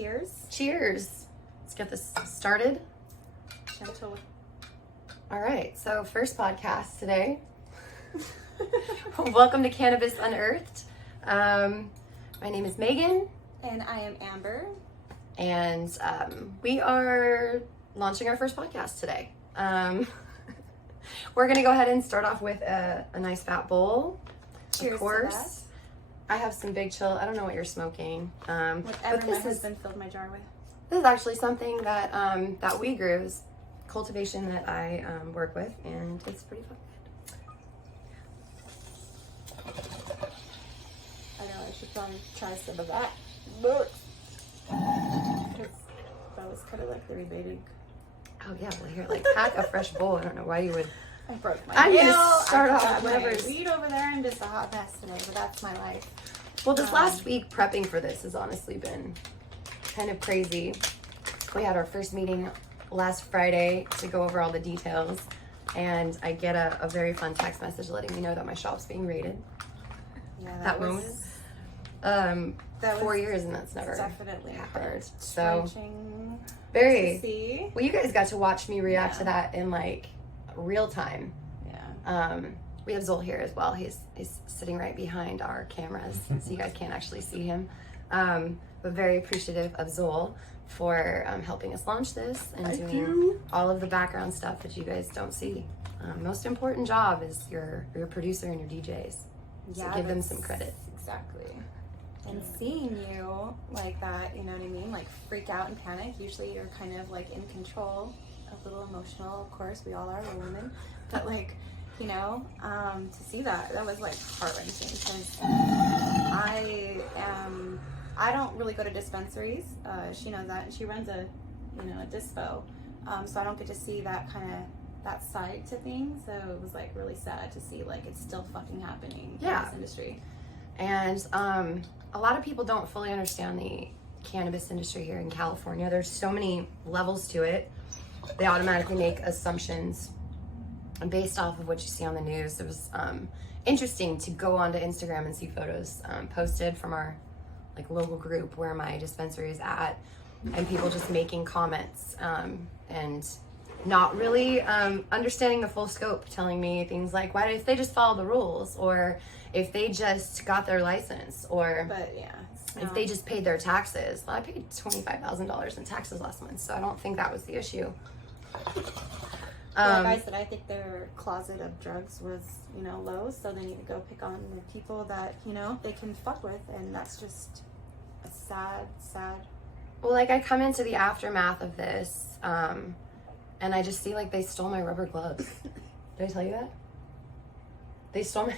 cheers. Cheers. Let's get this started. Gentle. All right, so first podcast today. Welcome to Cannabis Unearthed. My name is Megan. And I am Amber. And we are launching our first podcast today. We're gonna go ahead and start off with a nice fat bowl. Cheers of course. to that. I have some Big Chill. I don't know what you're smoking. Whatever my husband filled my jar with. This is actually something that that we grew. It's cultivation that I work with, and it's pretty fun. I know, I should probably try some of that. Because that was kind of like the rebating. Oh yeah, well here, like pack a fresh bowl. I don't know why you would. I broke my I'm nail. gonna start off I whatever. weed over there. I'm just a hot mess today, but that's my life. Well, this last week prepping for this has honestly been kind of crazy. We had our first meeting last Friday to go over all the details, and I get a very fun text message letting me know that my shop's being raided. Yeah, That was, moment. that 4 was years and that's never definitely happened. So to very. see. Well, you guys got to watch me react to that in like real time. Yeah. We have Zol here as well. He's sitting right behind our cameras, so you guys can't actually see him. But very appreciative of Zol for helping us launch this and doing all of the background stuff that you guys don't see. Most important job is your producer and your DJs. So give them some credit. Exactly. And seeing you like that, you know what I mean? Like freak out and panic. Usually you're kind of like in control, a little emotional, of course. We all are, we're women. But like, you know, to see that was like heart-wrenching because I don't really go to dispensaries. She knows that, and she runs a dispo. So I don't get to see that kind of that side to things. So it was like really sad to see like it's still fucking happening in this industry. And a lot of people don't fully understand the cannabis industry here in California. There's so many levels to it. They automatically make assumptions based off of what you see on the news. It was interesting to go onto Instagram and see photos posted from our like local group where my dispensary is at, and people just making comments and not really understanding the full scope, telling me things like, why if they just follow the rules, or if they just got their license, or but yeah, if they just paid their taxes. Well, I paid $25,000 in taxes last month, so I don't think that was the issue. Like I said, I think their closet of drugs was, low, so they need to go pick on the people that, they can fuck with, and that's just a sad. Well, like I come into the aftermath of this, and I just see like they stole my rubber gloves. Did I tell you that? They stole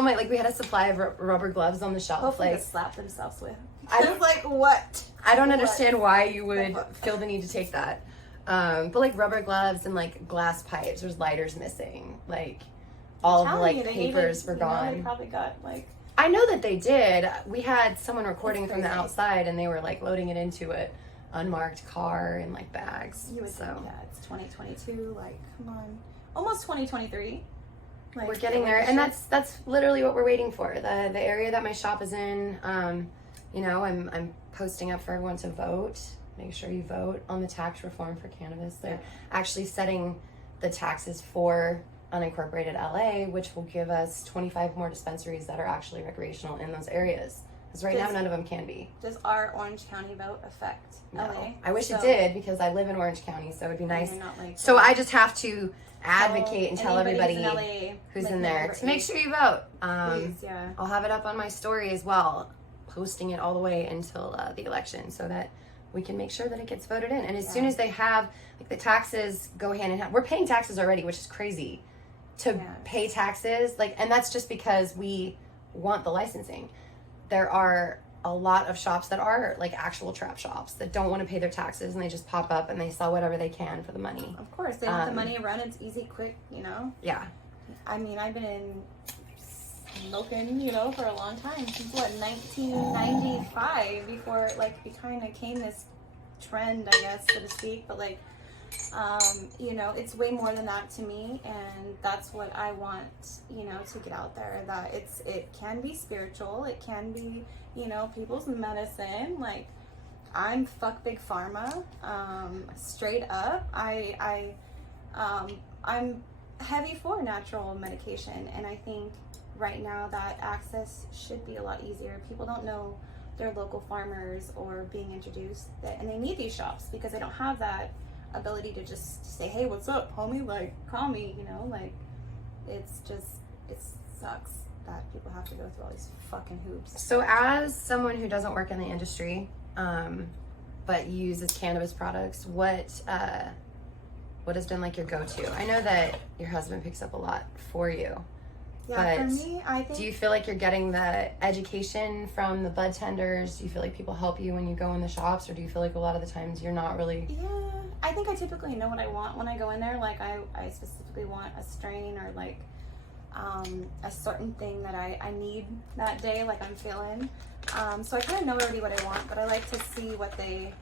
my, like we had a supply of rubber gloves on the shelf. Hopefully like they slap themselves with. I was like, what? I don't understand why you would feel the need to take that. But like rubber gloves and like glass pipes, there's lighters missing. Like all of the like papers were gone. They probably got like. I know that they did. We had someone recording from the outside, and they were like loading it into an unmarked car in like bags. You would think, yeah, it's 2022. Like, come on, almost 2023. Like, we're getting there, and that's literally what we're waiting for. The area that my shop is in. I'm posting up for everyone to vote. Make sure you vote on the tax reform for cannabis. They're actually setting the taxes for unincorporated LA, which will give us 25 more dispensaries that are actually recreational in those areas. Because right now, none of them can be. Does our Orange County vote affect LA? I wish it did, because I live in Orange County, so it'd be nice. Like, so I just have to advocate and tell everybody who's like in there to make sure you vote. Please, yeah. I'll have it up on my story as well, posting it all the way until the election, so that we can make sure that it gets voted in. And as soon as they have, like, the taxes go hand in hand. We're paying taxes already, which is crazy to pay taxes. Like, and that's just because we want the licensing. There are a lot of shops that are like actual trap shops that don't want to pay their taxes, and they just pop up and they sell whatever they can for the money. Of course, they want the money around. It's easy, quick, Yeah. I mean, I've been smoking, for a long time, since 1995, before like it kind of came this trend, I guess, so to speak. But like, it's way more than that to me, and that's what I want, to get out there. That it can be spiritual, it can be, people's medicine. Like, I'm fuck big pharma, straight up. I'm heavy for natural medication, and I think right now that access should be a lot easier. People don't know their local farmers or being introduced and they need these shops because they don't have that ability to just say, hey, what's up, homie, like, call me, you know, like, it sucks that people have to go through all these fucking hoops. So as someone who doesn't work in the industry, but uses cannabis products, what has been like your go-to? I know that your husband picks up a lot for you. Yeah, but for me, I think... Do you feel like you're getting the education from the bud tenders? Do you feel like people help you when you go in the shops? Or do you feel like a lot of the times you're not really... Yeah, I think I typically know what I want when I go in there. Like, I specifically want a strain or, like, a certain thing that I need that day, like I'm feeling. So I kind of know already what I want, but I like to see what they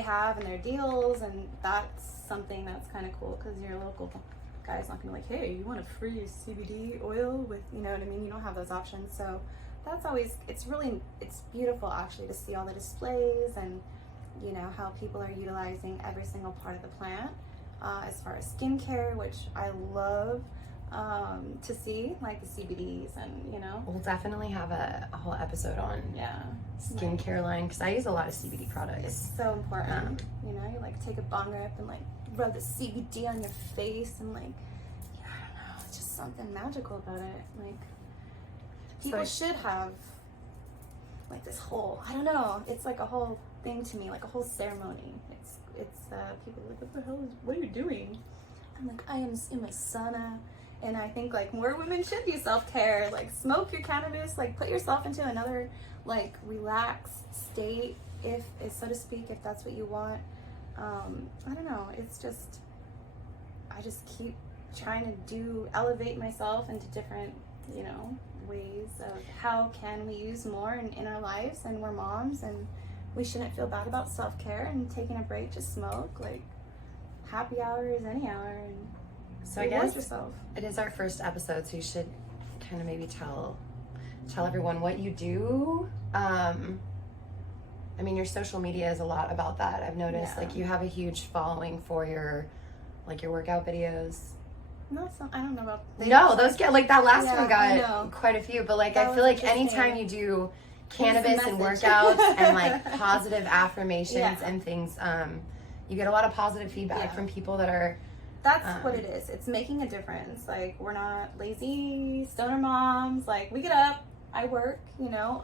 have in their deals, and that's something that's kind of cool because your local guy's not gonna be like, hey, you want a free CBD oil with, you know what I mean? You don't have those options. So that's always, it's beautiful actually to see all the displays and, you know, how people are utilizing every single part of the plant. As far as skincare, which I love to see, like the CBDs and, you know. We'll definitely have a whole episode on skincare line because I use a lot of CBD products. It's so important. You know, you like take a bong rip and like rub the CBD on your face and like, yeah, I don't know, it's just something magical about it. Like, people should have like this whole, I don't know, it's like a whole thing to me, like a whole ceremony. It's people are like, what are you doing? I'm like, I am in my sauna. And I think like more women should do self-care, like smoke your cannabis, like put yourself into another like relaxed state, if so to speak, if that's what you want. I don't know, it's just, I just keep trying to elevate myself into different, you know, ways of how can we use more in our lives, and we're moms and we shouldn't feel bad about self-care and taking a break to smoke. Like, happy hour is any hour, and so I guess yourself. It is our first episode, so you should kind of maybe tell everyone what you do. I mean, your social media is a lot about that. I've noticed, like, you have a huge following for your workout videos. No, I don't know about. No, those get like that last one got quite a few, but like that I feel like anytime you do cannabis and workouts and like positive affirmations and things, you get a lot of positive feedback from people that are. That's what it is. It's making a difference. Like, we're not lazy stoner moms. Like, we get up, I work, you know.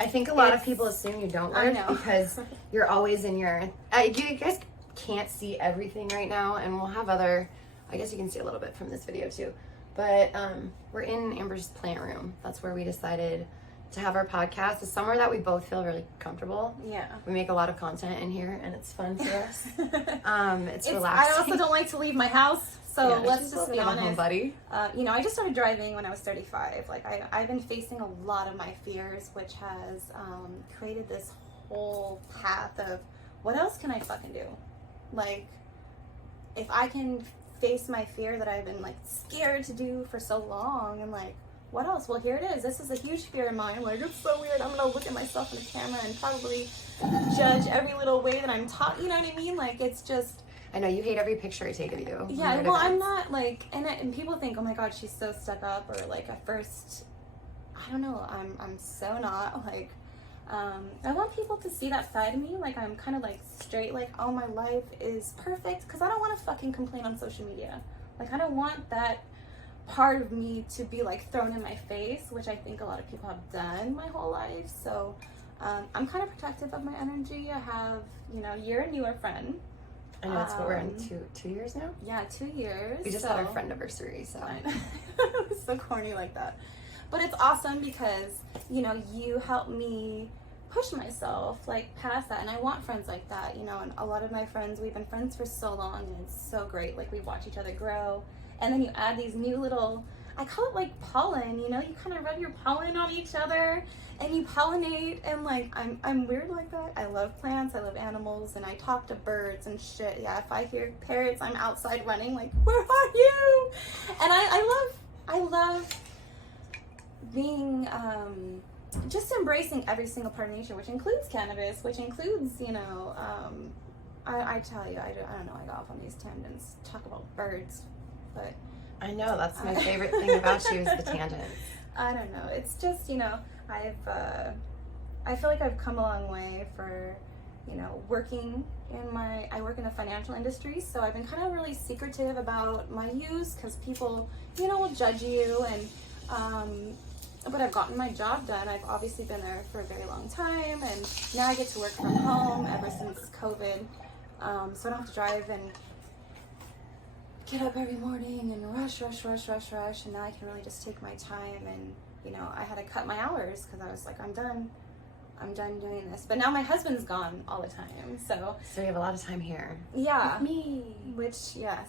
I think a lot of people assume you don't work because you're always in your. You guys can't see everything right now, and we'll have other. I guess you can see a little bit from this video too, but we're in Amber's plant room. That's where we decided to have our podcast. It's somewhere that we both feel really comfortable. Yeah. We make a lot of content in here, and it's fun for us. It's relaxing. I also don't like to leave my house, so let's just be honest. Home buddy. You know, I just started driving when I was 35. Like, I've been facing a lot of my fears, which has created this whole path of what else can I fucking do? Like, if I can face my fear that I've been like scared to do for so long, and like, what else? Well, here it is. This is a huge fear of mine. Like, it's so weird. I'm gonna look at myself in the camera and probably judge every little way that I'm taught. You know what I mean? Like, it's just. I know you hate every picture I take of you. Yeah. Well, I'm not like, and people think, oh my God, she's so stuck up, or like at first, I don't know. I'm so not like. I want people to see that side of me. Like, I'm kind of like straight, like, oh, my life is perfect, because I don't want to fucking complain on social media. Like, I don't want that part of me to be like thrown in my face, which I think a lot of people have done my whole life. So I'm kind of protective of my energy. I have, you know, you're a newer friend. I know, that's what we're in two years now. Yeah, 2 years. We just had our friend anniversary, so it's so corny like that. But it's awesome because, you know, you help me push myself like past that, and I want friends like that, you know. And a lot of my friends, we've been friends for so long, and it's so great. Like, we watch each other grow, and then you add these new little, I call it like pollen, you know. You kind of rub your pollen on each other and you pollinate, and like, I'm weird like that. I love plants, I love animals, and I talk to birds and shit. Yeah, if I hear parrots, I'm outside running like, where are you? And I love being just embracing every single part of nature, which includes cannabis, which includes, you know, I tell you, I don't know, I got off on these tangents, talk about birds, but... I know, that's my favorite thing about you is the tangents. I don't know, it's just, you know, I feel like I've come a long way for, you know, I work in the financial industry, so I've been kind of really secretive about my use, because people, you know, will judge you, and, but I've gotten my job done. I've obviously been there for a very long time, and now I get to work from home ever since COVID, so I don't have to drive and get up every morning and rush, and now I can really just take my time, and, you know, I had to cut my hours, because I was like, I'm done doing this. But now my husband's gone all the time, so you have a lot of time here. Yeah. With me. Which, yes,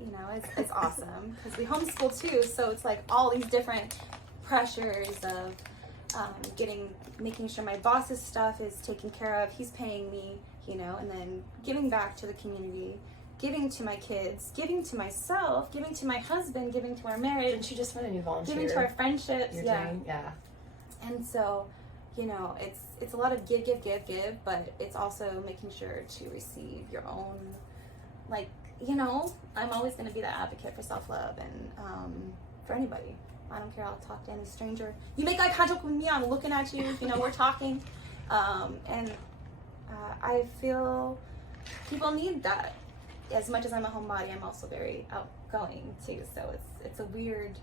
you know, it's awesome, because we homeschool too, so it's like all these different pressures of making sure my boss's stuff is taken care of, he's paying me, you know, and then giving back to the community, giving to my kids, giving to myself, giving to my husband, giving to our marriage. Didn't you just want a new volunteer? Giving to our friendships. Yeah. And so, you know, it's a lot of give, but it's also making sure to receive your own, like, you know, I'm always going to be that advocate for self-love, and for anybody. I don't care, I'll talk to any stranger. You make eye contact with me, I'm looking at you, you know, we're talking. And I feel people need that. As much as I'm a homebody, I'm also very outgoing too, so it's a weird,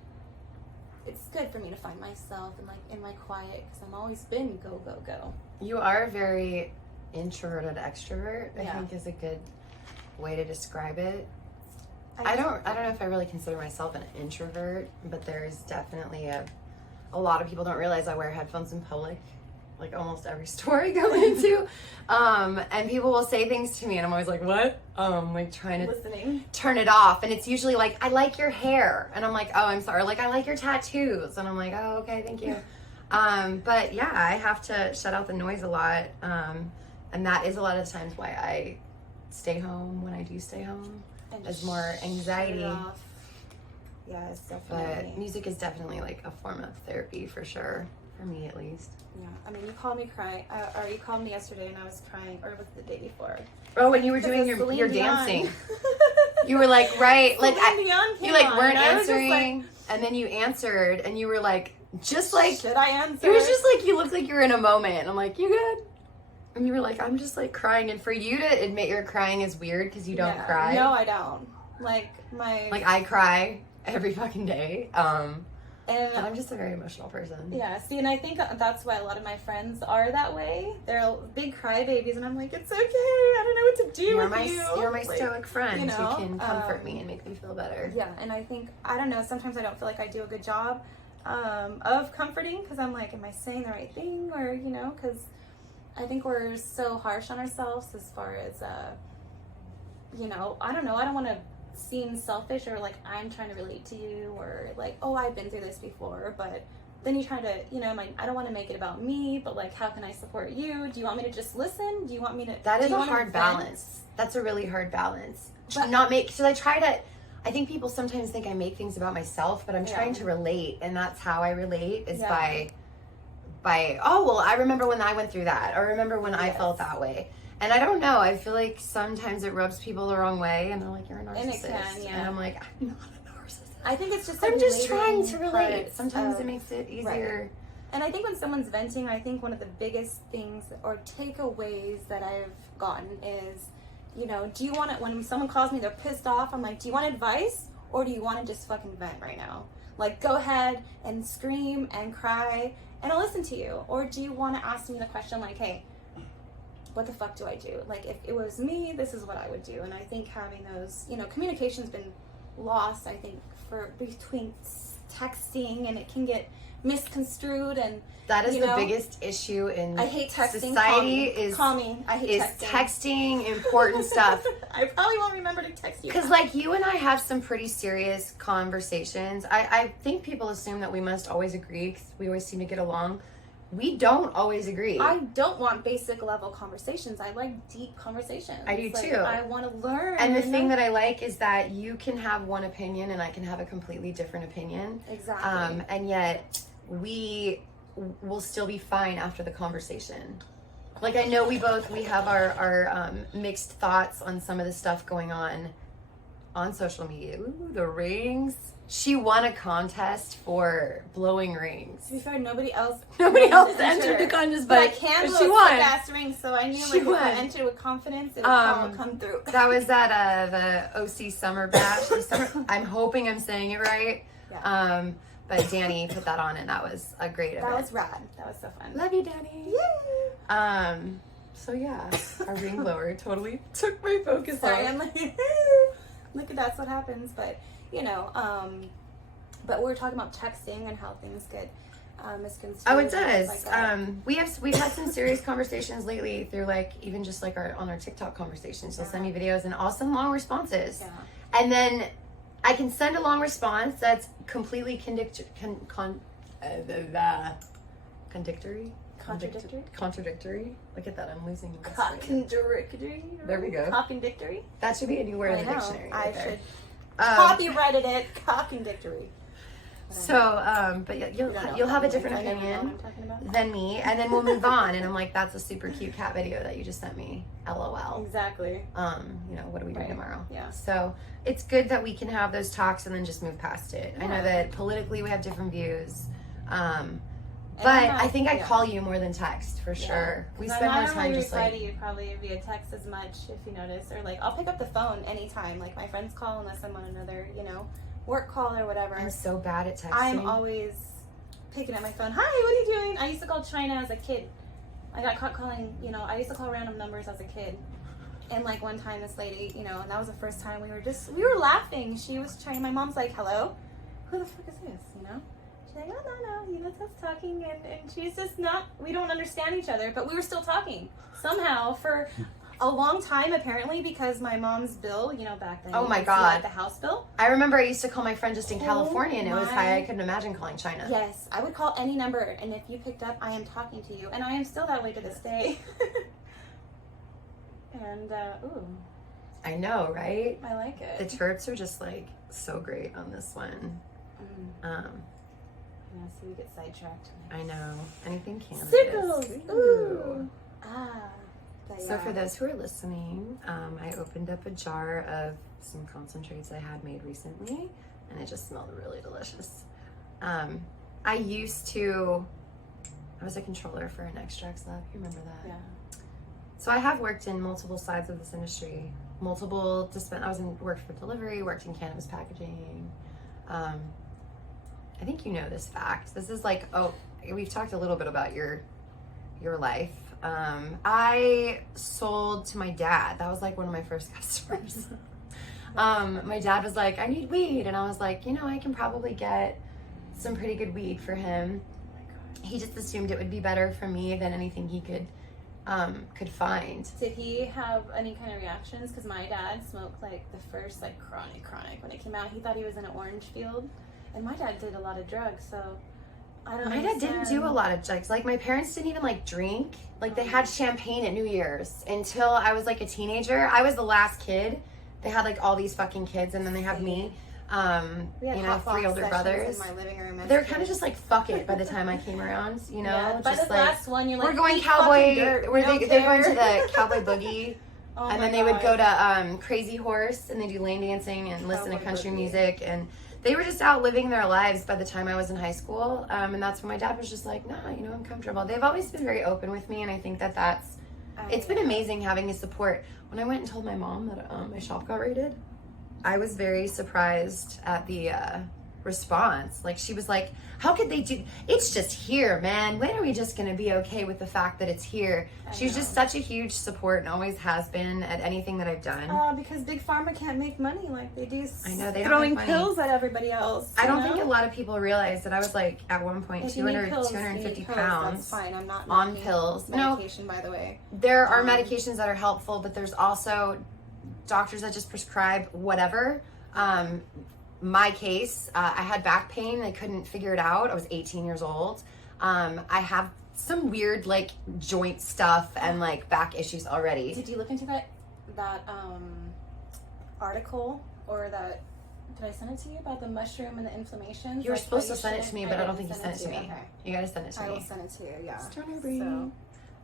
it's good for me to find myself and, like, in my quiet, because I've always been go. You are very introverted extrovert, I think is a good way to describe it. I don't know if I really consider myself an introvert, but there's definitely a lot of people don't realize I wear headphones in public, like almost every store I go into. And people will say things to me and I'm always like, what? Like trying to turn it off. And it's usually like, I like your hair. And I'm like, oh, I'm sorry. Like, I like your tattoos. And I'm like, oh, okay, thank you. But yeah, I have to shut out the noise a lot. And that is a lot of times why I stay home when I do stay home. There's more anxiety. Yes, definitely. But music is definitely like a form of therapy for sure, for me at least. Yeah, I mean, you called me crying, or you called me yesterday and I was crying, or was it the day before? Oh, when you were doing your dancing. You were like, right, like you like weren't answering, like, and then you answered, and you were like, just like, should I answer? It was just like you looked like you were in a moment. And I'm like, you good? And you were like, I'm just like crying. And for you to admit you're crying is weird because you don't cry. No, I don't. Like I cry every fucking day. And I'm just a very emotional person. Yeah, see, and I think that's why a lot of my friends are that way. They're big crybabies, and I'm like, it's okay. I don't know what to do with you. You're my stoic friend, you know? Who can comfort me and make me feel better. Yeah, and I think, I don't know, sometimes I don't feel like I do a good job of comforting, because I'm like, am I saying the right thing? Or, you know, because I think we're so harsh on ourselves as far as, you know, I don't know, I don't want to seem selfish or like I'm trying to relate to you, or like, oh, I've been through this before, but then you try to, you know, like, I don't want to make it about me, but like, how can I support you? Do you want me to just listen? Do you want me to? That is a hard balance. That's a really hard balance. But not make, so I think people sometimes think I make things about myself, but I'm trying to relate, and that's how I relate is by, oh, well, I remember when I went through that, or remember when I felt that way. And I don't know, I feel like sometimes it rubs people the wrong way, and they're like, you're a narcissist. And it can, and I'm like, I'm not a narcissist. I think it's just I'm just trying to relate. Sometimes it makes it easier. Right. And I think when someone's venting, I think one of the biggest things or takeaways that I've gotten is, you know, do you want it, when someone calls me, they're pissed off, I'm like, do you want advice, or do you want to just fucking vent right now? Like, go ahead and scream and cry, and I'll listen to you. Or do you want to ask me the question like, hey, what the fuck do I do? Like, if it was me, this is what I would do. And I think having those, you know, communication's been lost, I think, for between texting, and it can get misconstrued, and that is the biggest issue in I hate texting. Society. Call me. I hate texting important stuff. I probably won't remember to text you. Because like you and I have some pretty serious conversations. I think people assume that we must always agree because we always seem to get along. We don't always agree. I don't want basic level conversations. I like deep conversations. I do too. I want to learn. And the thing that I like is that you can have one opinion and I can have a completely different opinion. Exactly. And yet we we'll still be fine after the conversation. Like, I know we have our mixed thoughts on some of the stuff going on social media. Ooh, the rings. She won a contest for blowing rings. To be fair, nobody else entered the contest, but I can blow she won. Fast rings, so I knew like if I entered with confidence, it would come through. That was at the OC Summer Bash. I'm hoping I'm saying it right. Yeah. But Danny put that on, and that was a great event. That was rad. That was so fun. Love you, Danny. Yay! So yeah, our ring blower totally took my focus Sorry, off. I'm like, look at that's what happens. But you know, but we're talking about texting and how things get misconstrued. Oh, it does. Like that. We've had some serious conversations lately through like even just like on our TikTok conversations. She'll send me videos and I'll send long responses, and then I can send a long response that's completely contradictory. Look at that, I'm losing this. Contradictory. There we go. Contradictory. That should be a new word in the dictionary. I right should copyrighted it. Contradictory. So, but you'll have a different opinion than me, and then we'll move on. And I'm like, that's a super cute cat video that you just sent me. LOL. Exactly. You know, what are we doing tomorrow? Yeah. So it's good that we can have those talks and then just move past it. I know that politically we have different views. But I think I call you more than text for sure. We spend more time just like. I don't really reply to you probably via text as much if you notice, or like I'll pick up the phone anytime. Like my friends call unless I'm on another, work call or whatever. I'm so bad at texting. I'm always picking up my phone. Hi, what are you doing? I used to call China as a kid. I got caught calling. I used to call random numbers as a kid. And like one time, this lady, and that was the first time we were laughing. She was trying. My mom's like, "Hello, who the fuck is this?" She's like, "Oh no, that's us talking," and she's just not. We don't understand each other, but we were still talking somehow for a long time, apparently, because my mom's bill, back then. Oh my God. Like the house bill. I remember I used to call my friend just in California, and it was high. I couldn't imagine calling China. Yes, I would call any number, and if you picked up, I am talking to you, and I am still that way to this day. And ooh, I know, right? I like it. The chirps are just like so great on this one. Yeah, so we get sidetracked. I know. Anything cannabis. Circles. Ooh. So for those who are listening, I opened up a jar of some concentrates I had made recently, and it just smelled really delicious. I was a controller for an extracts lab. You remember that? Yeah. So I have worked in multiple sides of this industry, worked for delivery, worked in cannabis packaging. I think you know this fact. This is like, we've talked a little bit about your life. I sold to my dad. That was like one of my first customers. My dad was like, I need weed. And I was like, I can probably get some pretty good weed for him. He just assumed it would be better for me than anything he could find. Did he have any kind of reactions? Because my dad smoked like the first like chronic when it came out. He thought he was in an orange field, and my dad did a lot of drugs, so I don't know. My dad didn't do a lot of drugs. Like my parents didn't even like drink. Like they had champagne at New Year's until I was like a teenager. I was the last kid. They had like all these fucking kids, and then they have me. We had 3 older brothers. In my living room. They're kind of just like fuck it by the time I came around, Yeah, by just the like last one, you're like, we're going cowboy. They're going to the cowboy boogie, and then they would go to Crazy Horse, and they do lane dancing and listen to country music, and they were just out living their lives by the time I was in high school, and that's when my dad was just like, nah, I'm comfortable. They've always been very open with me, and I think it's been amazing having his support. When I went and told my mom that my shop got raided, I was very surprised at the response. Like she was like, how could they do, it's just here, man. When are we just gonna be okay with the fact that it's here? She's just such a huge support and always has been at anything that I've done. Because Big Pharma can't make money like they do. I know, they don't throwing make money. pills at everybody else. I don't think a lot of people realize that I was like at one point 250 pounds. That's fine. I'm not on pills. Medication, by the way. There are medications that are helpful, but there's also doctors that just prescribe whatever. My case, I had back pain. I couldn't figure it out. I was 18 years old. I have some weird like joint stuff and like back issues already. Did you look into that article or that Did I send it to you about the mushroom and the inflammation? You were supposed to send it to me, but I don't think you sent it to me. Okay. You gotta send it to me. I will send it to you, yeah. Stoner brain.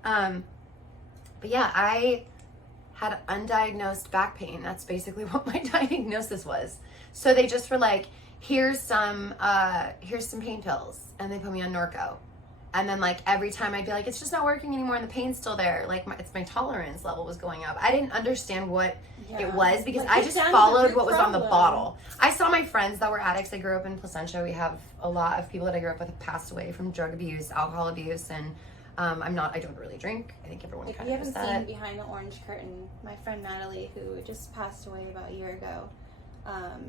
But yeah, I had undiagnosed back pain. That's basically what my diagnosis was. So they just were like, here's some pain pills, and they put me on Norco. And then like every time I'd be like, it's just not working anymore, and the pain's still there. Like my tolerance level was going up. I didn't understand what it was because I just followed what was on the bottle. I saw my friends that were addicts. I grew up in Placentia. We have a lot of people that I grew up with have passed away from drug abuse, alcohol abuse, and I don't really drink. I think everyone kind of knows that. If you haven't seen Behind the Orange Curtain, my friend Natalie, who just passed away about a year ago,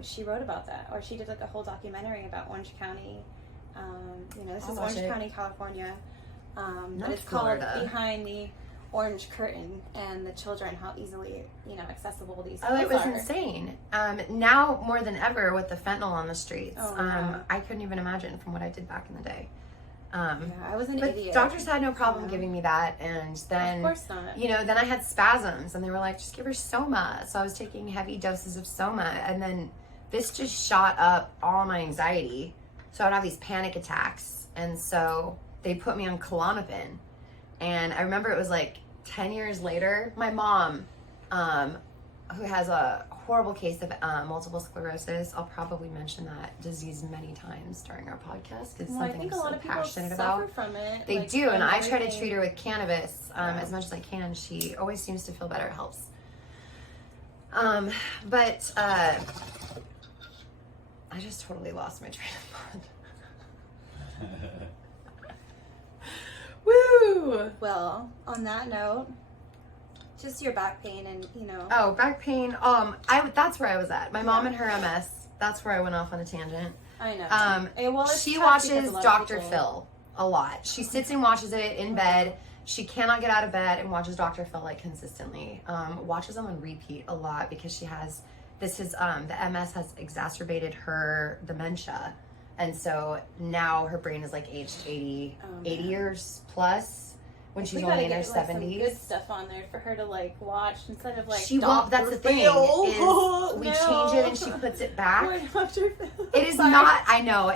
she wrote about that, or she did like a whole documentary about Orange County. This is Orange County, California. But it's called Behind the Orange Curtain, and the children, how easily, accessible these pills are. Oh, it was insane. Now more than ever with the fentanyl on the streets. I couldn't even imagine from what I did back in the day. I was an idiot. Doctors had no problem giving me that, and then of course not. Then I had spasms, and they were like, just give her Soma. So I was taking heavy doses of Soma, and then this just shot up all my anxiety. So I'd have these panic attacks, and so they put me on Klonopin. And I remember it was like 10 years later, my mom, who has a horrible case of multiple sclerosis. I'll probably mention that disease many times during our podcast because it's something I'm so passionate about. From it. They do, and I try to treat her with cannabis as much as I can. She always seems to feel better. It helps. But I just totally lost my train of thought. Woo! Well, on that note, just your back pain and, Oh, back pain. That's where I was at. My mom and her MS. That's where I went off on a tangent. I know. She watches Dr. Phil a lot. She sits and watches it in bed. She cannot get out of bed and watches Dr. Phil like consistently. Watches them on repeat a lot because the MS has exacerbated her dementia. And so now her brain is like aged 80 years plus when she's only in her 70s. Some good stuff on there for her to like watch instead of like she won't. That's the thing. We change it and she puts it back. It is not. I know.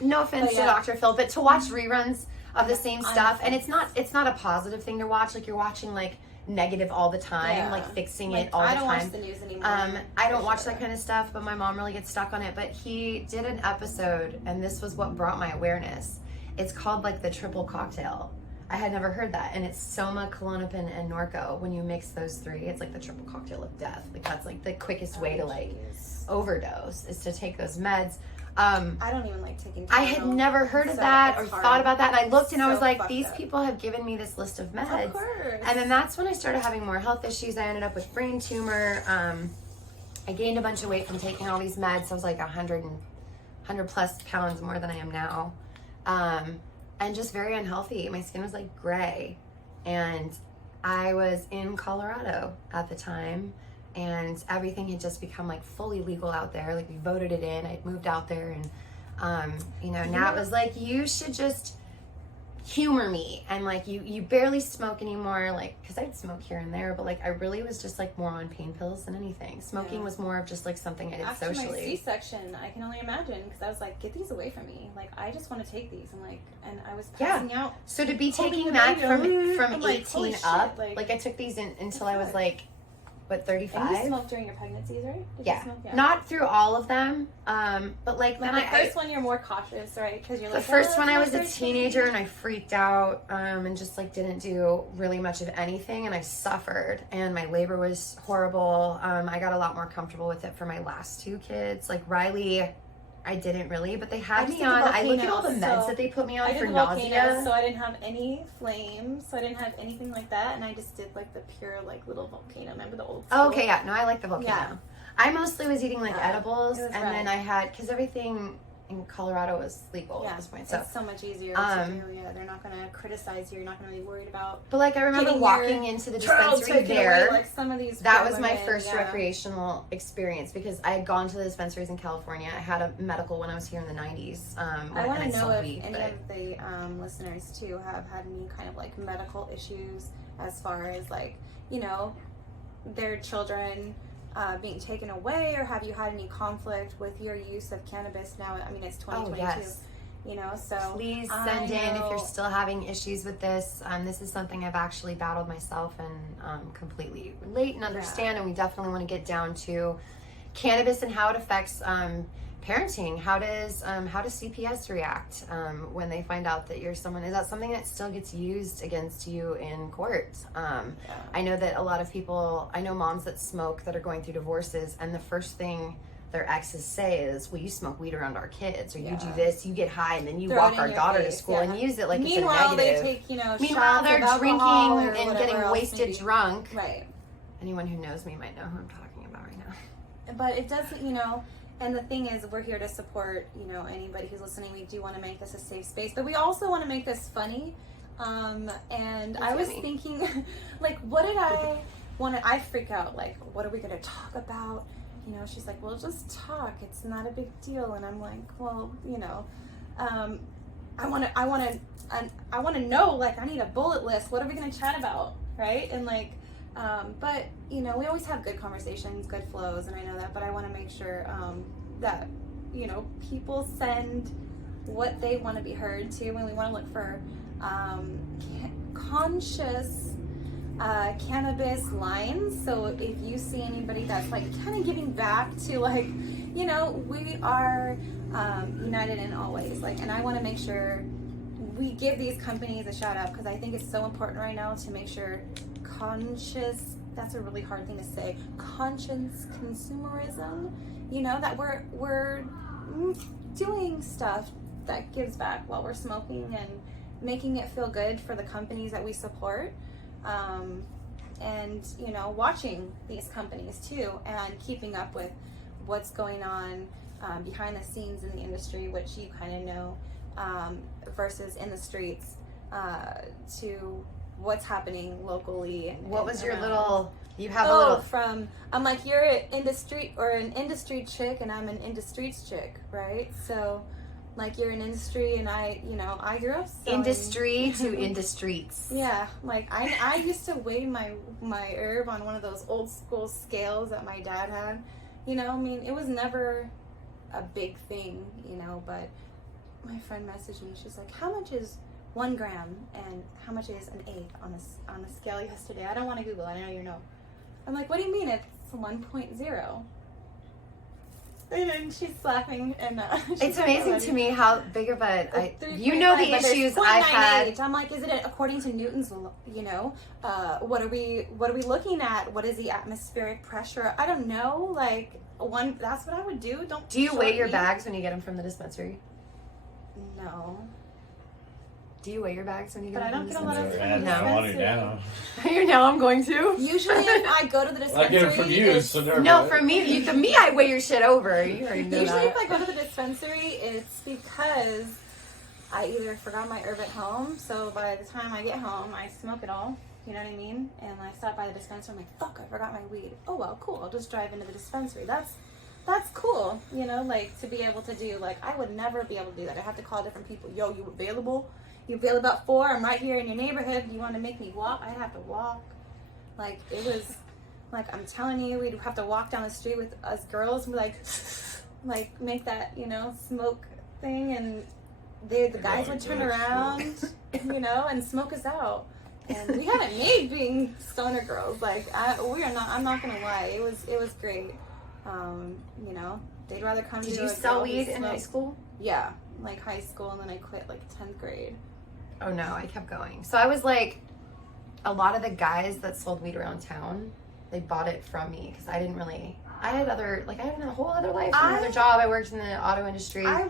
No offense to Dr. Phil, but to watch reruns of the same stuff, and it's not a positive thing to watch. Like you're watching like negative all the time, like fixing it all the time. I don't watch the news anymore. I don't watch that kind of stuff, but my mom really gets stuck on it. But he did an episode, and this was what brought my awareness. It's called like the triple cocktail. I had never heard that, and it's Soma, Klonopin, and Norco. When you mix those three, it's like the triple cocktail of death. Like that's like the quickest way to like overdose is to take those meds. I don't even like taking Tylenol. I had never heard of that or thought about that, and I looked and I was like, these people have given me this list of meds. Of course. And then that's when I started having more health issues. I ended up with brain tumor. I gained a bunch of weight from taking all these meds. I was like 100 plus pounds more than I am now. And just very unhealthy. My skin was like gray. And I was in Colorado at the time, and everything had just become like fully legal out there. Like we voted it in. I'd moved out there, and now it was like, you should just humor me, and like you barely smoke anymore, like because I'd smoke here and there, but like I really was just like more on pain pills than anything. Smoking was more of just like something I did After socially. My C-section, I can only imagine, because I was like, get these away from me. Like I just want to take these, and I was passing out. So to be taking that from 18 up, shit, like I took these until I was like, what, 35? And you smoked during your pregnancies, right? Did you smoke? Not through all of them, but like then the first one you're more cautious, right? Because you're like, the first one I was a teenager and I freaked out and just like didn't do really much of anything, and I suffered, and my labor was horrible. I got a lot more comfortable with it for my last two kids. Like Riley, I didn't really, but they had me on. I look at all the meds that they put me on for nausea. So I didn't have any flames, so I didn't have anything like that, and I just did like the pure like little volcano. Remember the old school? Oh, okay, yeah. No, I like the volcano. Yeah. I mostly was eating like edibles, and then I had, because everything in Colorado was legal at this point. So it's so much easier to do. Yeah, they're not going to criticize you. You're not going to be worried about. But like I remember walking into the dispensary there. Like some of these. That was my first recreational experience, because I had gone to the dispensaries in California. I had a medical when I was here in the 90s. I want to know if any of the listeners too have had any kind of like medical issues as far as like their children being taken away, or have you had any conflict with your use of cannabis now? I mean, it's 2022. Oh, yes. You know, so please send in if you're still having issues with this. This is something I've actually battled myself and completely relate and understand. And we definitely want to get down to cannabis and how it affects parenting. How does CPS react when they find out that you're someone? Is that something that still gets used against you in court? I know that a lot of people, I know moms that smoke that are going through divorces, and the first thing their exes say is, well, you smoke weed around our kids, or you do this, you get high, and then you walk our daughter to school and use it like it's a negative. They take, Meanwhile, they're drinking and getting wasted maybe. Drunk. Right. Anyone who knows me might know who I'm talking about right now. But it doesn't, and the thing is, we're here to support, anybody who's listening. We do want to make this a safe space, but we also want to make this funny. And I was thinking, like, what did I freak out, like, what are we going to talk about? She's like, well, just talk. It's not a big deal. And I'm like, well, I want to know, like, I need a bullet list. What are we going to chat about? Right. And like, but we always have good conversations, good flows. And I know that, but I want to make sure, that, people send what they want to be heard to, and we want to look for, conscious, cannabis lines. So if you see anybody that's like kind of giving back to, like, we are united in all ways, like, and I want to make sure we give these companies a shout out, because I think it's so important right now to make sure conscious, that's a really hard thing to say, conscious consumerism, that we're doing stuff that gives back while we're smoking, and making it feel good for the companies that we support. And watching these companies too, and keeping up with what's going on behind the scenes in the industry, which you kind of know, versus in the streets, to what's happening locally. What was your little? You have a little from. I'm like, you're an industry chick, and I'm an industries chick, right? So. Like, you're in industry, and I grew up selling. Industry to industries. Yeah, like I used to weigh my herb on one of those old school scales that my dad had. I mean, it was never a big thing, but my friend messaged me. She's like, how much is 1 gram, and how much is an eighth on the scale yesterday? I don't want to Google it. I know you know. I'm like, what do you mean it's 1.0? And she's laughing, and it's amazing to me how big of a the issues I've had. I'm like, is it according to Newton's? What are we looking at? What is the atmospheric pressure? I don't know. Like, that's what I would do. Do you weigh your bags when you get them from the dispensary? No. Do you weigh your bags when you get them from the dispensary? But I don't get a lot of I want to now. You're now I'm going to. Usually if I go to the dispensary... I get it from you, so never no, from me. To me, I weigh your shit over. You already know Usually if I go to the dispensary, it's because I either forgot my herb at home, so by the time I get home, I smoke it all. You know what I mean? And I stop by the dispensary, I'm like, fuck, I forgot my weed. Oh, well, cool. I'll just drive into the dispensary. That's cool, like, to be able to do. Like, I would never be able to do that. I have to call different people. Yo, you available? You available about 4? I'm right here in your neighborhood. You want to make me walk? I'd have to walk. Like, it was, like, I'm telling you, we'd have to walk down the street with us girls and like make that, smoke thing. And the guys would turn around, and smoke us out. And we had it made being stoner girls. Like, I'm not going to lie. It was great. They'd rather come to. Did you sell weed in high school? Yeah, like high school, and then I quit like 10th grade. Oh no, I kept going. So I was like, a lot of the guys that sold weed around town, they bought it from me because I had a whole other life, another job. I worked in the auto industry. I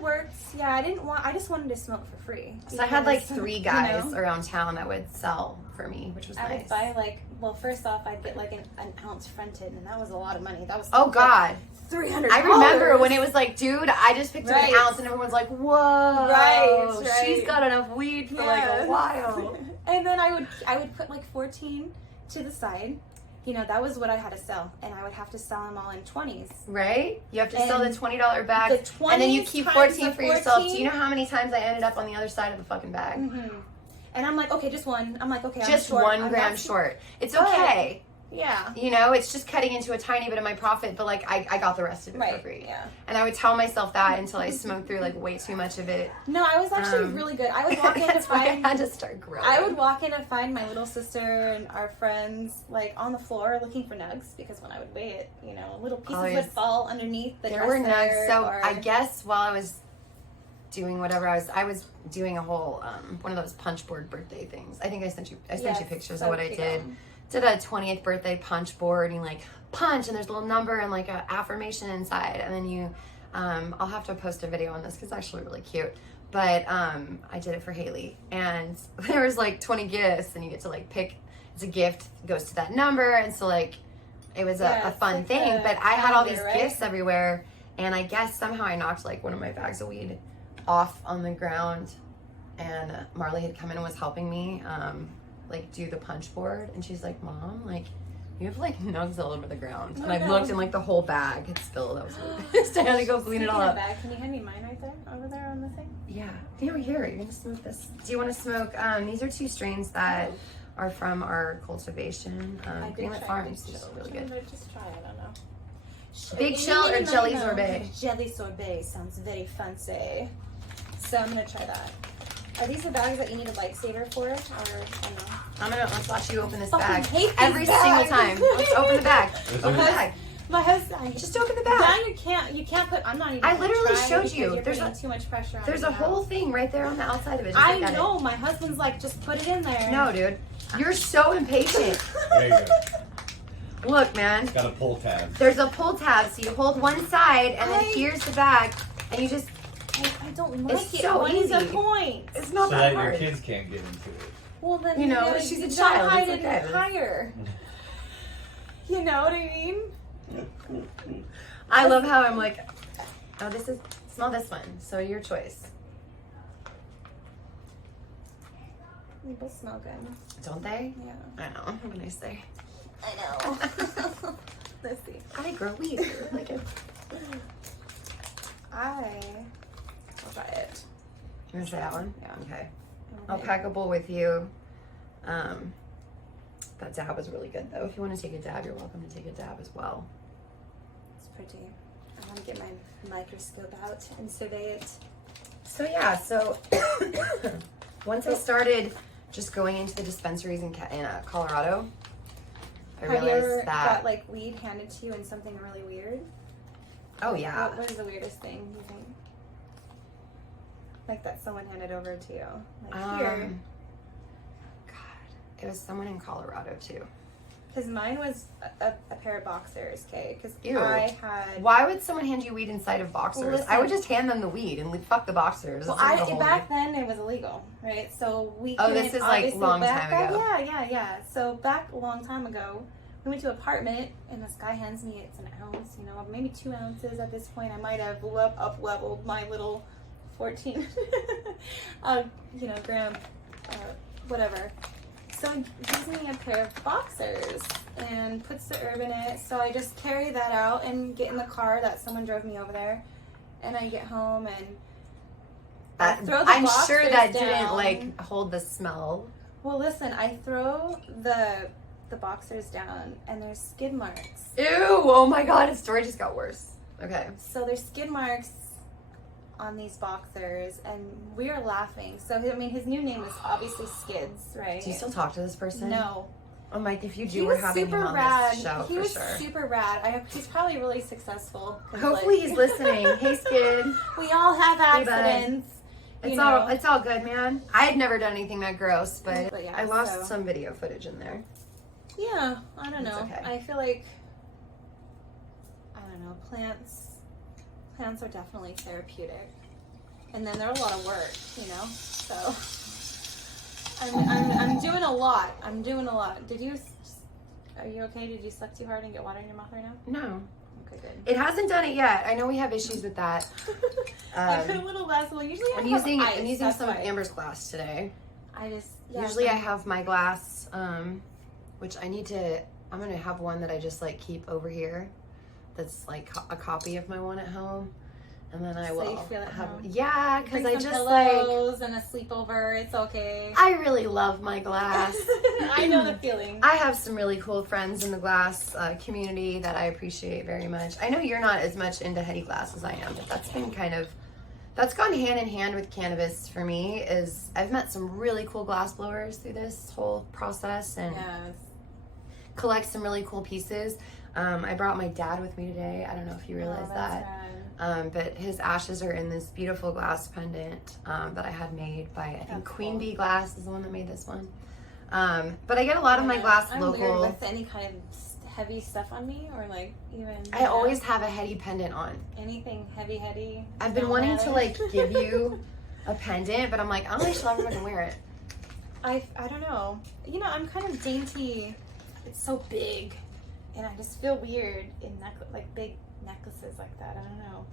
just wanted to smoke for free. So I had like 3 guys around town that would sell for me, which was nice. I would buy first off, I'd get like an ounce fronted, and that was a lot of money. That was God. $300. I remember when it was like, dude, I just picked up an ounce, and everyone's like, whoa, right. She's got enough weed for like a while. And then I would put like 14 to the side. That was what I had to sell, and I would have to sell them all in 20s. Right? You have to sell the $20 bag, and then you keep 14 for yourself. Do you know how many times I ended up on the other side of the fucking bag? Mm-hmm. And I'm like, okay, just one. I'm like, okay, just I'm short. 1 gram short. It's okay. Yeah. You know, it's just cutting into a tiny bit of my profit, but like I got the rest of it for free. Yeah. And I would tell myself that until I smoked through like way too much of it. No, I was actually really good. I would walk in to That's why find. I had to start growing. I would walk in and find my little sister and our friends like on the floor looking for nugs because when I would weigh it, you know, little pieces would fall underneath the There were nugs. dresser, So or... I guess while I was doing whatever I was doing a whole one of those punch board birthday things. I think I sent you pictures of what I did. Did a 20th birthday punch board, and you like punch, and there's a little number and like an affirmation inside, and then you I'll have to post a video on this because it's actually really cute. But I did it for Haley, and there was like 20 gifts, and you get to like pick. It's a gift, goes to that number, and so like it was a fun like thing. But I had all these right? gifts everywhere, and I guess somehow I knocked like one of my bags of weed off on the ground, and Marley had come in and was helping me like do the punch board, and she's like, Mom, like you have like nugs all over the ground. And I looked, and like the whole bag had spilled. That was weird. So I had to go clean it all up. Bag, can you hand me mine right there, over there on the thing? Yeah, here, you're gonna smoke this. Do you want to smoke? These are 2 strains that are from our cultivation, Greenlit Farms. Which is really good. Just try, I don't know. Big chill or jelly sorbet? Jelly sorbet sounds very fancy. So I'm gonna try that. Are these the bags that you need a lightsaber for, or no? Let's watch you open this Fucking bag hate these every bags. single time. Let's open the bag. Open the bag. My husband, Just open the bag. Now you can't put. I'm not even. I literally trying showed because you. You're There's putting too much pressure on. There's me a now. whole thing right there on the outside of it. Just I look at know. My husband's like, just put it in there. No, dude. You're so impatient. There you go. Look, man. Got a pull tab. There's a pull tab, so you hold one side, and then here's the bag, and you just. I don't like It's it. so What is the easy. point? It's not So that that your hard. kids can't get into it. Well, then You know, gotta- she's a you child, gotta hide it's it okay. higher. You know what I mean? I love how I'm like, oh, smell this one. So your choice. They both smell good. Don't they? Yeah. I know. What can I say? I know. Let's see. I grow weed. I like it. I'll try it. You want to try that one? Yeah. Okay. I'll pack a bowl with you. That dab was really good, though. If you want to take a dab, you're welcome to take a dab as well. It's pretty. I want to get my microscope out and survey it. So yeah, once I started just going into the dispensaries in Colorado, I Have you realized ever that. got like weed handed to you and something really weird? Oh yeah. What is the weirdest thing you think? Like that someone handed over to you? Like here. It was someone in Colorado too. Because mine was a pair of boxers, okay? Because Ew. I had... Why would someone hand you weed inside of boxers? Well, listen. I would just hand them the weed and fuck the boxers. Well, That's like the whole back then it was illegal, right? So we Oh, couldn't, this is, like, obviously long back time ago. Yeah. So back a long time ago, we went to an apartment and this guy hands me, it's an ounce, you know, maybe 2 ounces at this point. I might have up-leveled my little 14, gram, whatever. So he gives me a pair of boxers and puts the herb in it. So I just carry that out and get in the car that someone drove me over there. And I get home and I throw the I'm boxers sure that down. didn't like hold the smell. Well, listen, I throw the boxers down and there's skid marks. Ew! Oh my god, his story just got worse. Okay. So there's skid marks on these boxers and we are laughing. So, I mean, his new name is obviously Skids, right? Do you still talk to this person? No. Oh, Mike, if you do, He we're was having him super on rad. this show He for was sure. super rad. He's probably really successful. Hopefully he's listening. Hey, Skid. We all have Hey, bud. accidents. It's all good, man. I had never done anything that gross, but yeah, I lost so- some video footage in there. Yeah, I don't It's know. okay. I feel like plants are definitely therapeutic, and then they're a lot of work, you know. So I'm doing a lot. Are you okay? Did you suck too hard and get water in your mouth right now? No. Okay, good. It hasn't done it yet. I know we have issues with that. I put a little less. Well, usually I'm I have using ice, that's some of why. Amber's glass today. Usually I have my glass, which I'm gonna have one that I just like keep over here. That's like a copy of my one at home. And then I So will you feel at have, home. yeah, because Bring I some just like, pillows and a sleepover. It's okay. I really love my glass. I know the feeling. I have some really cool friends in the glass community that I appreciate very much. I know you're not as much into heady glass as I am, but that's been that's gone hand in hand with cannabis for me. Is I've met some really cool glass blowers through this whole process and Yes. collect some really cool pieces. I brought my dad with me today. I don't know if you realize that. But his ashes are in this beautiful glass pendant that I had made by, I think, That's Queen cool. Bee Glass is the one that made this one. But I get a lot of my glass I'm local. weird with any kind of heavy stuff on me, or like even. I always have a heady pendant on. anything heavy. I've been don't wanting to matter. like give you a pendant, but I'm like, I don't think she'll ever fucking wear it. I don't know. You know, I'm kind of dainty. It's so big, and I just feel weird in like big necklaces like that. I don't know.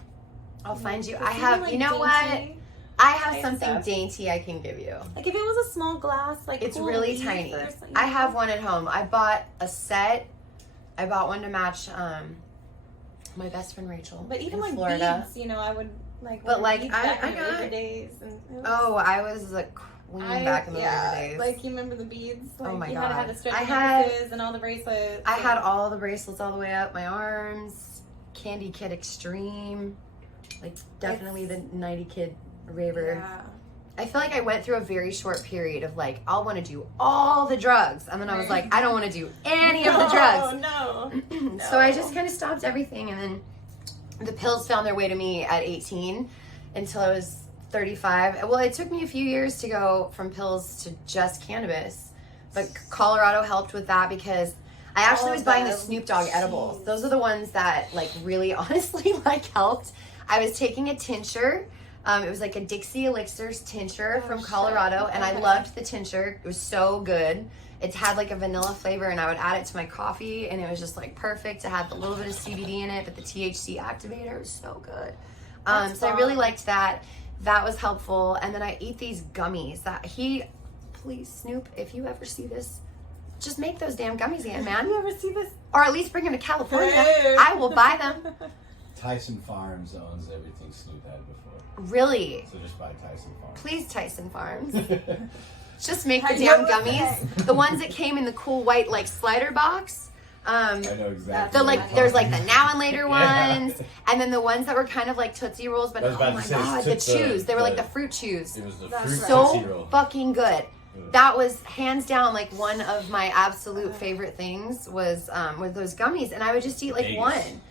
I'll find you. It's I even, have, like, you know what? dainty. I have type something stuff. dainty I can give you. Like if it was a small glass, like It's cool really leaf tiny. or something, I have one at home. I bought a set. I bought one to match my best friend Rachel But even in like Florida. beads, you know, I would like. But, wear like, beads I back in got- Labor days, and it was, Oh, I was a queen back in the Labor days. Like you remember the beads? Like, Oh my you had to have God. the stretch I had- necklaces and all the bracelets. I and- had all the bracelets all the way up my arms. Candy Kid Extreme. Like definitely the 90 Kid raver. Yeah. I feel like I went through a very short period of like, I'll want to do all the drugs. And then I was like, I don't want to do any of the drugs. No. So I just kind of stopped everything. And then the pills found their way to me at 18 until I was 35. Well, it took me a few years to go from pills to just cannabis. But Colorado helped with that because I actually was buying the Snoop Dogg edibles. Those are the ones that like really honestly like helped. I was taking a tincture. It was like a Dixie Elixirs tincture from Colorado, and I loved the tincture. It was so good. It had like a vanilla flavor, and I would add it to my coffee, and it was just like perfect. It had a little bit of CBD in it, but the THC activator was so good. So I really liked that. That was helpful. And then I eat these gummies that please Snoop, if you ever see this, just make those damn gummies again, man. You ever see this? Or at least bring them to California. Hey. I will buy them. Tyson Farms owns everything Snoop had before. Really? So just buy Tyson Farms. Please, Tyson Farms. Just make the I damn know gummies. The ones that came in the cool white like slider box. I know exactly. The what like you're there's like talking the now and later Yeah. ones, and then the ones that were kind of like Tootsie Rolls, but I was oh about my to say, god, the Tootsie- chews. They were like the- the fruit chews. It was the That's fruit right. Tootsie So Roll. fucking good. Yeah. That was hands down like one of my absolute favorite things was with those gummies, and I would just eat like Days. one,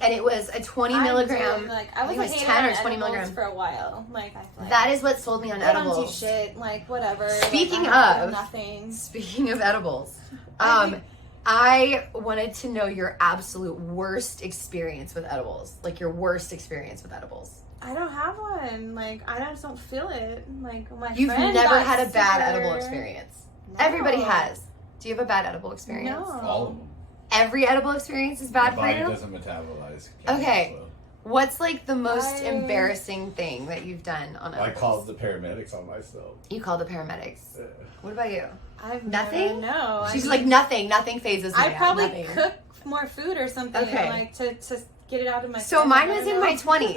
and it was a 20 milligram. Like I I think was it was a 10 or hater 20 on edibles milligram. for a while. Like I feel like That is what sold me on I don't do edibles. shit. Like whatever. Speaking like, I don't of- do nothing. Speaking of edibles, I I wanted to know your absolute worst experience with edibles. Like your worst experience with edibles. I don't have one. Like I just don't feel it. Like my You've friend never got had a bad super- edible experience. No. Everybody has. Do you have a bad edible experience? No. All of them. Every edible experience is My bad for body you? doesn't metabolize. Okay. cannabis What's like the most I- embarrassing thing that you've done on well. I edibles? called the paramedics on myself. You called the paramedics. What about you? I've Nothing? No. She's like, nothing phases me. I probably nothing. cook more food or something. Okay. Like to get it out of my. So system. mine I was don't in my know. 20s.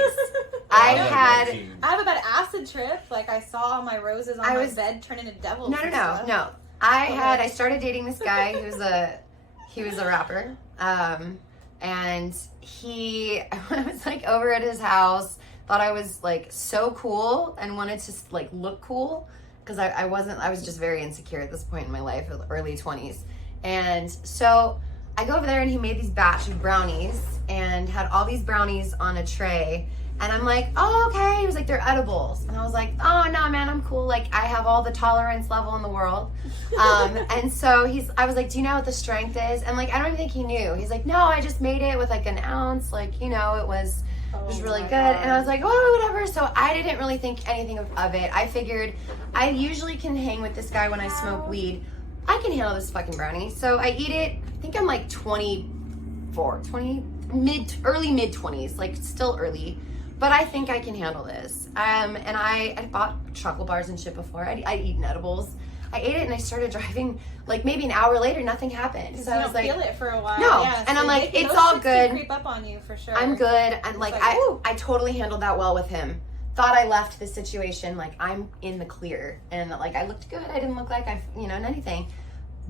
I I was like had 19. I have a bad acid trip. Like I saw all my roses on I my was- bed turn into devils. No. and stuff. I started dating this guy who was a rapper. And I was like over at his house, thought I was like so cool and wanted to like look cool because I was just very insecure at this point in my life, early 20s. And so I go over there and he made these batch of brownies and had all these brownies on a tray. And I'm like, oh, okay. He was like, they're edibles. And I was like, oh, no, man, I'm cool. Like, I have all the tolerance level in the world. And so I was like, do you know what the strength is? And like, I don't even think he knew. He's like, no, I just made it with like an ounce. Like, you know, it was really good. And I was like, oh, whatever. So I didn't really think anything of it. I figured I usually can hang with this guy when I smoke weed. I can handle this fucking brownie. So I eat it. I think I'm like early mid 20s, like still early. But I think I can handle this. And I bought chocolate bars and shit before. I'd eaten edibles. I ate it and I started driving. Like maybe an hour later, nothing happened. So you I was don't like, feel it for a while. no. Yeah, And so I'm like, it's those all shits good. do creep up on you for sure. I'm good. And like, like, I totally handled that well with him. Thought I left the situation like I'm in the clear, and like I looked good. I didn't look like anything.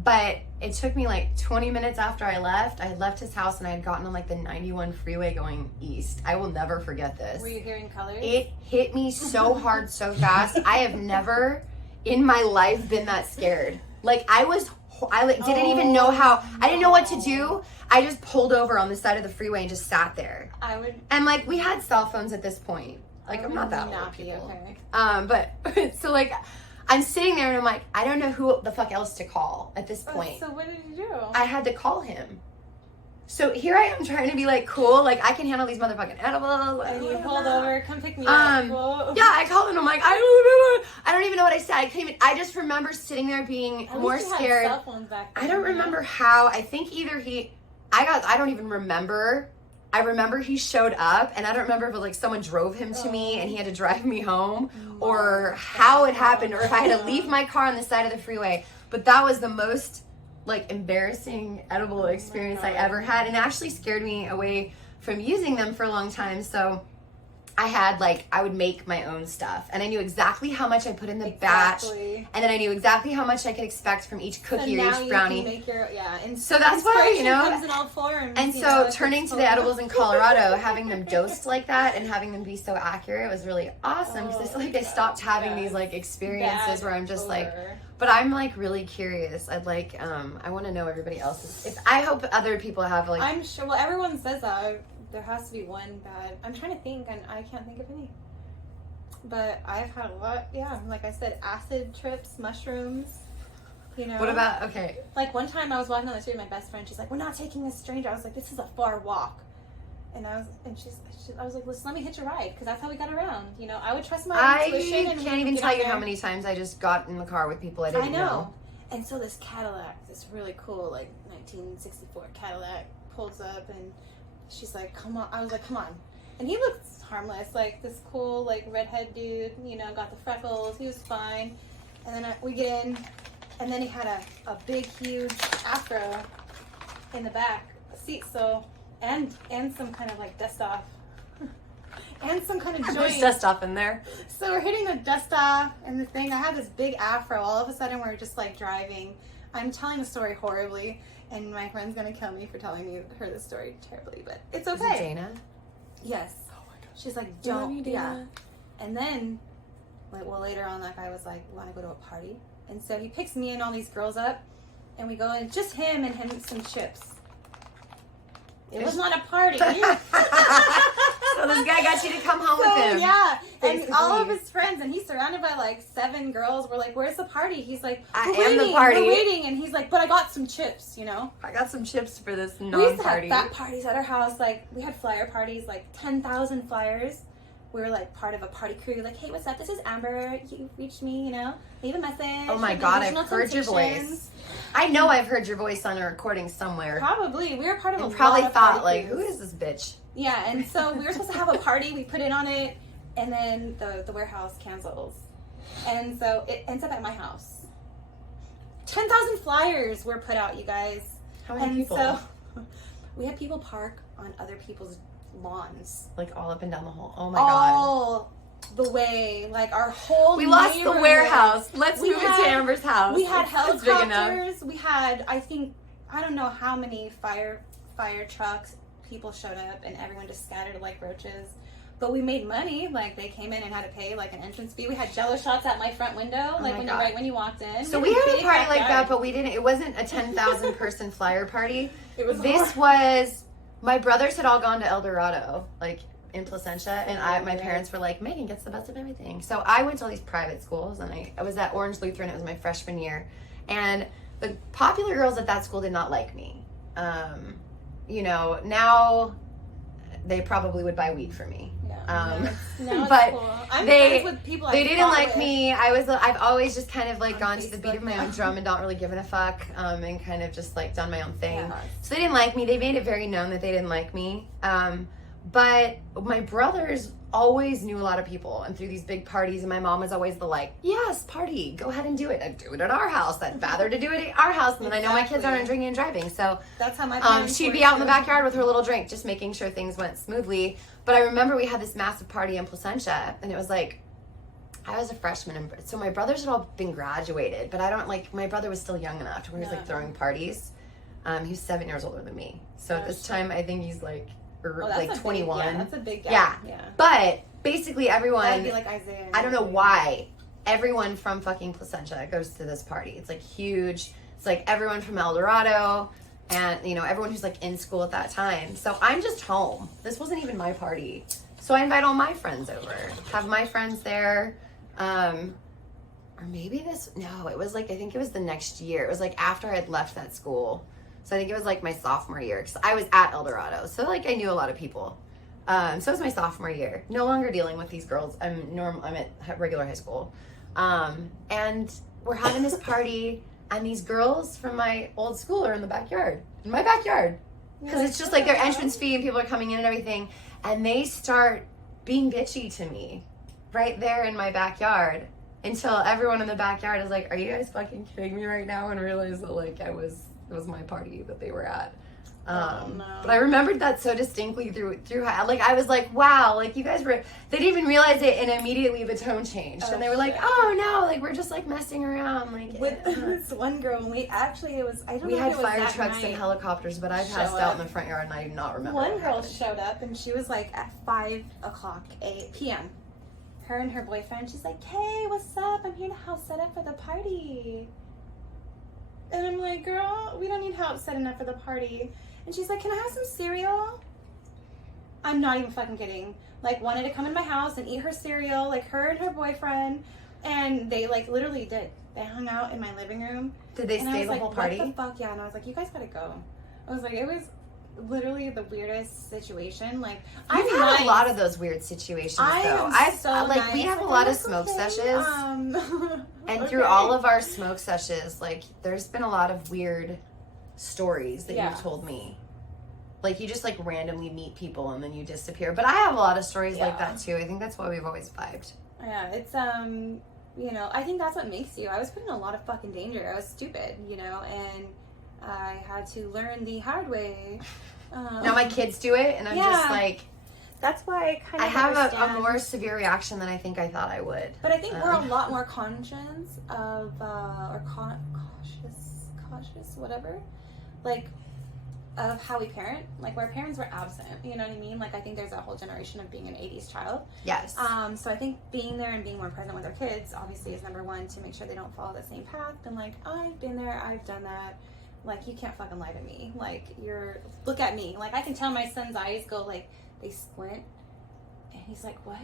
But it took me like 20 minutes after I had left his house, and I had gotten on like the 91 freeway going east. I will never forget this. Were you hearing colors? It hit me so hard, so fast. I have never in my life been that scared. Like I didn't even know how. I didn't know what to do. I just pulled over on the side of the freeway and just sat there. And like we had cell phones at this point. Like I'm not that old, people. Okay. But so like I'm sitting there and I'm like, I don't know who the fuck else to call at this point. So what did you do? I had to call him. So here I am trying to be like cool, like I can handle these motherfucking edibles. And you pulled over, come pick me up. Whoa. Yeah, I called and I'm like, I don't even know what I said. I just remember sitting there being At more least you had scared. cell phones back then, I don't remember how. I think either I don't even remember. I remember he showed up, and I don't remember if like someone drove him to me and he had to drive me home, or how it happened, or if I had to leave my car on the side of the freeway. But that was the most like embarrassing edible experience I ever had, and actually scared me away from using them for a long time. So I would make my own stuff, and I knew exactly how much I put in the batch, and then I knew exactly how much I could expect from each cookie or each brownie. And so that's why, comes in all forms, and so turning to the edibles in Colorado, having them dosed like that and having them be so accurate was really awesome, because I stopped having these like experiences where I'm just like, but I'm like really curious. I'd like, I want to know everybody else's. I hope other people have like. I'm sure. Well, everyone says that. There has to be one bad. I'm trying to think, and I can't think of any. But I've had a lot. Yeah, like I said, acid trips, mushrooms. You know. What about okay? Like one time I was walking on the street with my best friend. She's like, "We're not taking a stranger." I was like, "This is a far walk," and I was like, "Listen, let me hitch a ride," because that's how we got around. You know, I would trust my intuition. I can't even tell you how many times I just got in the car with people I didn't know. And so this Cadillac, this really cool like 1964 Cadillac, pulls up and. She's like, come on. I was like, come on. And he looked harmless, like this cool, like redhead dude, you know, got the freckles. He was fine. And then we get in, and then he had a big, huge afro in the back seat. So, and some kind of like dust off. And some kind of joint. There's dust off in there. So we're hitting the dust off and the thing. I had this big afro. All of a sudden, we're just like driving. I'm telling the story horribly. And my friend's gonna kill me for telling her this story terribly, but it's okay. Is it Dana? Yes. Oh my god. She's like, don't. Yeah. And then, later on, that guy was like, "Want to go to a party?" And so he picks me and all these girls up, and we go, and just him and some chips. It was not a party. So this guy got you to come home with him. Yeah. And all of his friends, and he's surrounded by like 7 girls. We're like, "Where's the party?" He's like, I am the party. We're waiting. And he's like, "But I got some chips, you know? I got some chips for this non-party." We used to have fat parties at our house. Like, we had flyer parties, like 10,000 flyers. We were like part of a party crew. Like, "Hey, what's up? This is Amber. You reached me, you know? Leave a message." Oh my god, I've heard your voice. I know I've heard your voice on a recording somewhere. Probably. We were part of and a probably lot of thought, party like, crews. who is this bitch? Yeah, and so we were supposed to have a party. We put it on it, and then the warehouse cancels. And so it ends up at my house. 10,000 flyers were put out, you guys. How many people? So we had people park on other people's lawns. Like all up and down the hall. Oh my god. All the way. Like our whole We lost the warehouse. Let's move it to Amber's house. We had It's big enough. helicopters. We had, I don't know how many fire trucks. People showed up and everyone just scattered like roaches. But we made money. Like they came in and had to pay like an entrance fee. We had Jello shots at my front window, like when you walked in. So we had a party like that, but we didn't. It wasn't a 10,000 person flyer party. It was. This was. My brothers had all gone to El Dorado, like in Placentia, and my parents were like, "Megan gets the best of everything." So I went to all these private schools, and I was at Orange Lutheran. It was my freshman year, and the popular girls at that school did not like me. You know, now they probably would buy weed for me. Yeah, now but cool. I'm they friends with people they didn't like with. me. I've always just kind of like On gone to the beat of my own drum and not really given a fuck, and kind of just like done my own thing. Yeah. So they didn't like me. They made it very known that they didn't like me. But my brothers always knew a lot of people and threw these big parties, and my mom was always the like, yes, party, go ahead and do it. I'd do it at our house. I'd rather to do it at our house. And then I know my kids aren't drinking and driving. So that's how my parents she'd were be out in the too. backyard with her little drink, just making sure things went smoothly. But I remember we had this massive party in Placentia, and it was like, I was a freshman, and so my brothers had all been graduated, but I don't like, my brother was still young enough to where he was like throwing parties. He was 7 years older than me. So at this time, I think he's like, like 21. Yeah, that's a big gap. Yeah. But basically everyone, That'd be like Isaiah. I don't know why, everyone from fucking Placentia goes to this party. It's like huge. It's like everyone from El Dorado and, you know, everyone who's like in school at that time. So I'm just home. This wasn't even my party. So I invite all my friends over, have my friends there. Or maybe no, it was like, I think it was the next year. It was like after I had left that school. So I think it was like my sophomore year, because I was at El Dorado. So like I knew a lot of people. So it was my sophomore year. No longer dealing with these girls. I'm at regular high school. And we're having this party, and these girls from my old school are in the backyard. In my backyard. Because it's just like their entrance fee and people are coming in and everything. And they start being bitchy to me right there in my backyard, until everyone in the backyard is like, are you guys fucking kidding me right now? And realize that like it was my party that they were at. No. But I remembered that so distinctly through like I was like, wow, like you guys they didn't even realize it, and immediately the tone changed. And they were like, oh no, like we're just like messing around. Like with this one girl, we actually, we had fire trucks and helicopters, but I passed out in the front yard and I do not remember. One girl showed up, and she was like at 5 p.m. Her and her boyfriend, she's like, hey, what's up? I'm here to help set up for the party. And I'm like, girl, we don't need help setting up for the party. And she's like, can I have some cereal? I'm not even fucking kidding. Like, wanted to come in my house and eat her cereal, like her and her boyfriend. And they like literally did. They hung out in my living room. Did they stay the whole party? What the fuck? Yeah. And I was like, you guys gotta go. I was like, it was literally the weirdest situation. Like, I've had a lot of those weird situations though. We have a lot of smoke sessions. And through all of our smoke sessions, like there's been a lot of weird stories that you've told me. Like you just like randomly meet people and then you disappear. But I have a lot of stories like that too. I think that's why we've always vibed. Yeah, it's you know, I think that's what makes you. I was put in a lot of fucking danger. I was stupid, you know, and I had to learn the hard way. Now my kids do it, and I'm just like, that's why I kind of have a more severe reaction than I think I thought I would. But I think we're a lot more conscious of, or cautious, whatever, like, of how we parent. Like, where parents were absent, you know what I mean? Like, I think there's a whole generation of being an 80s child. Yes. So I think being there and being more present with our kids, obviously, is number one, to make sure they don't follow the same path. And, like, I've been there, I've done that. Like, you can't fucking lie to me. Like, look at me. Like, I can tell my son's eyes go, like, they squint. And he's like, what?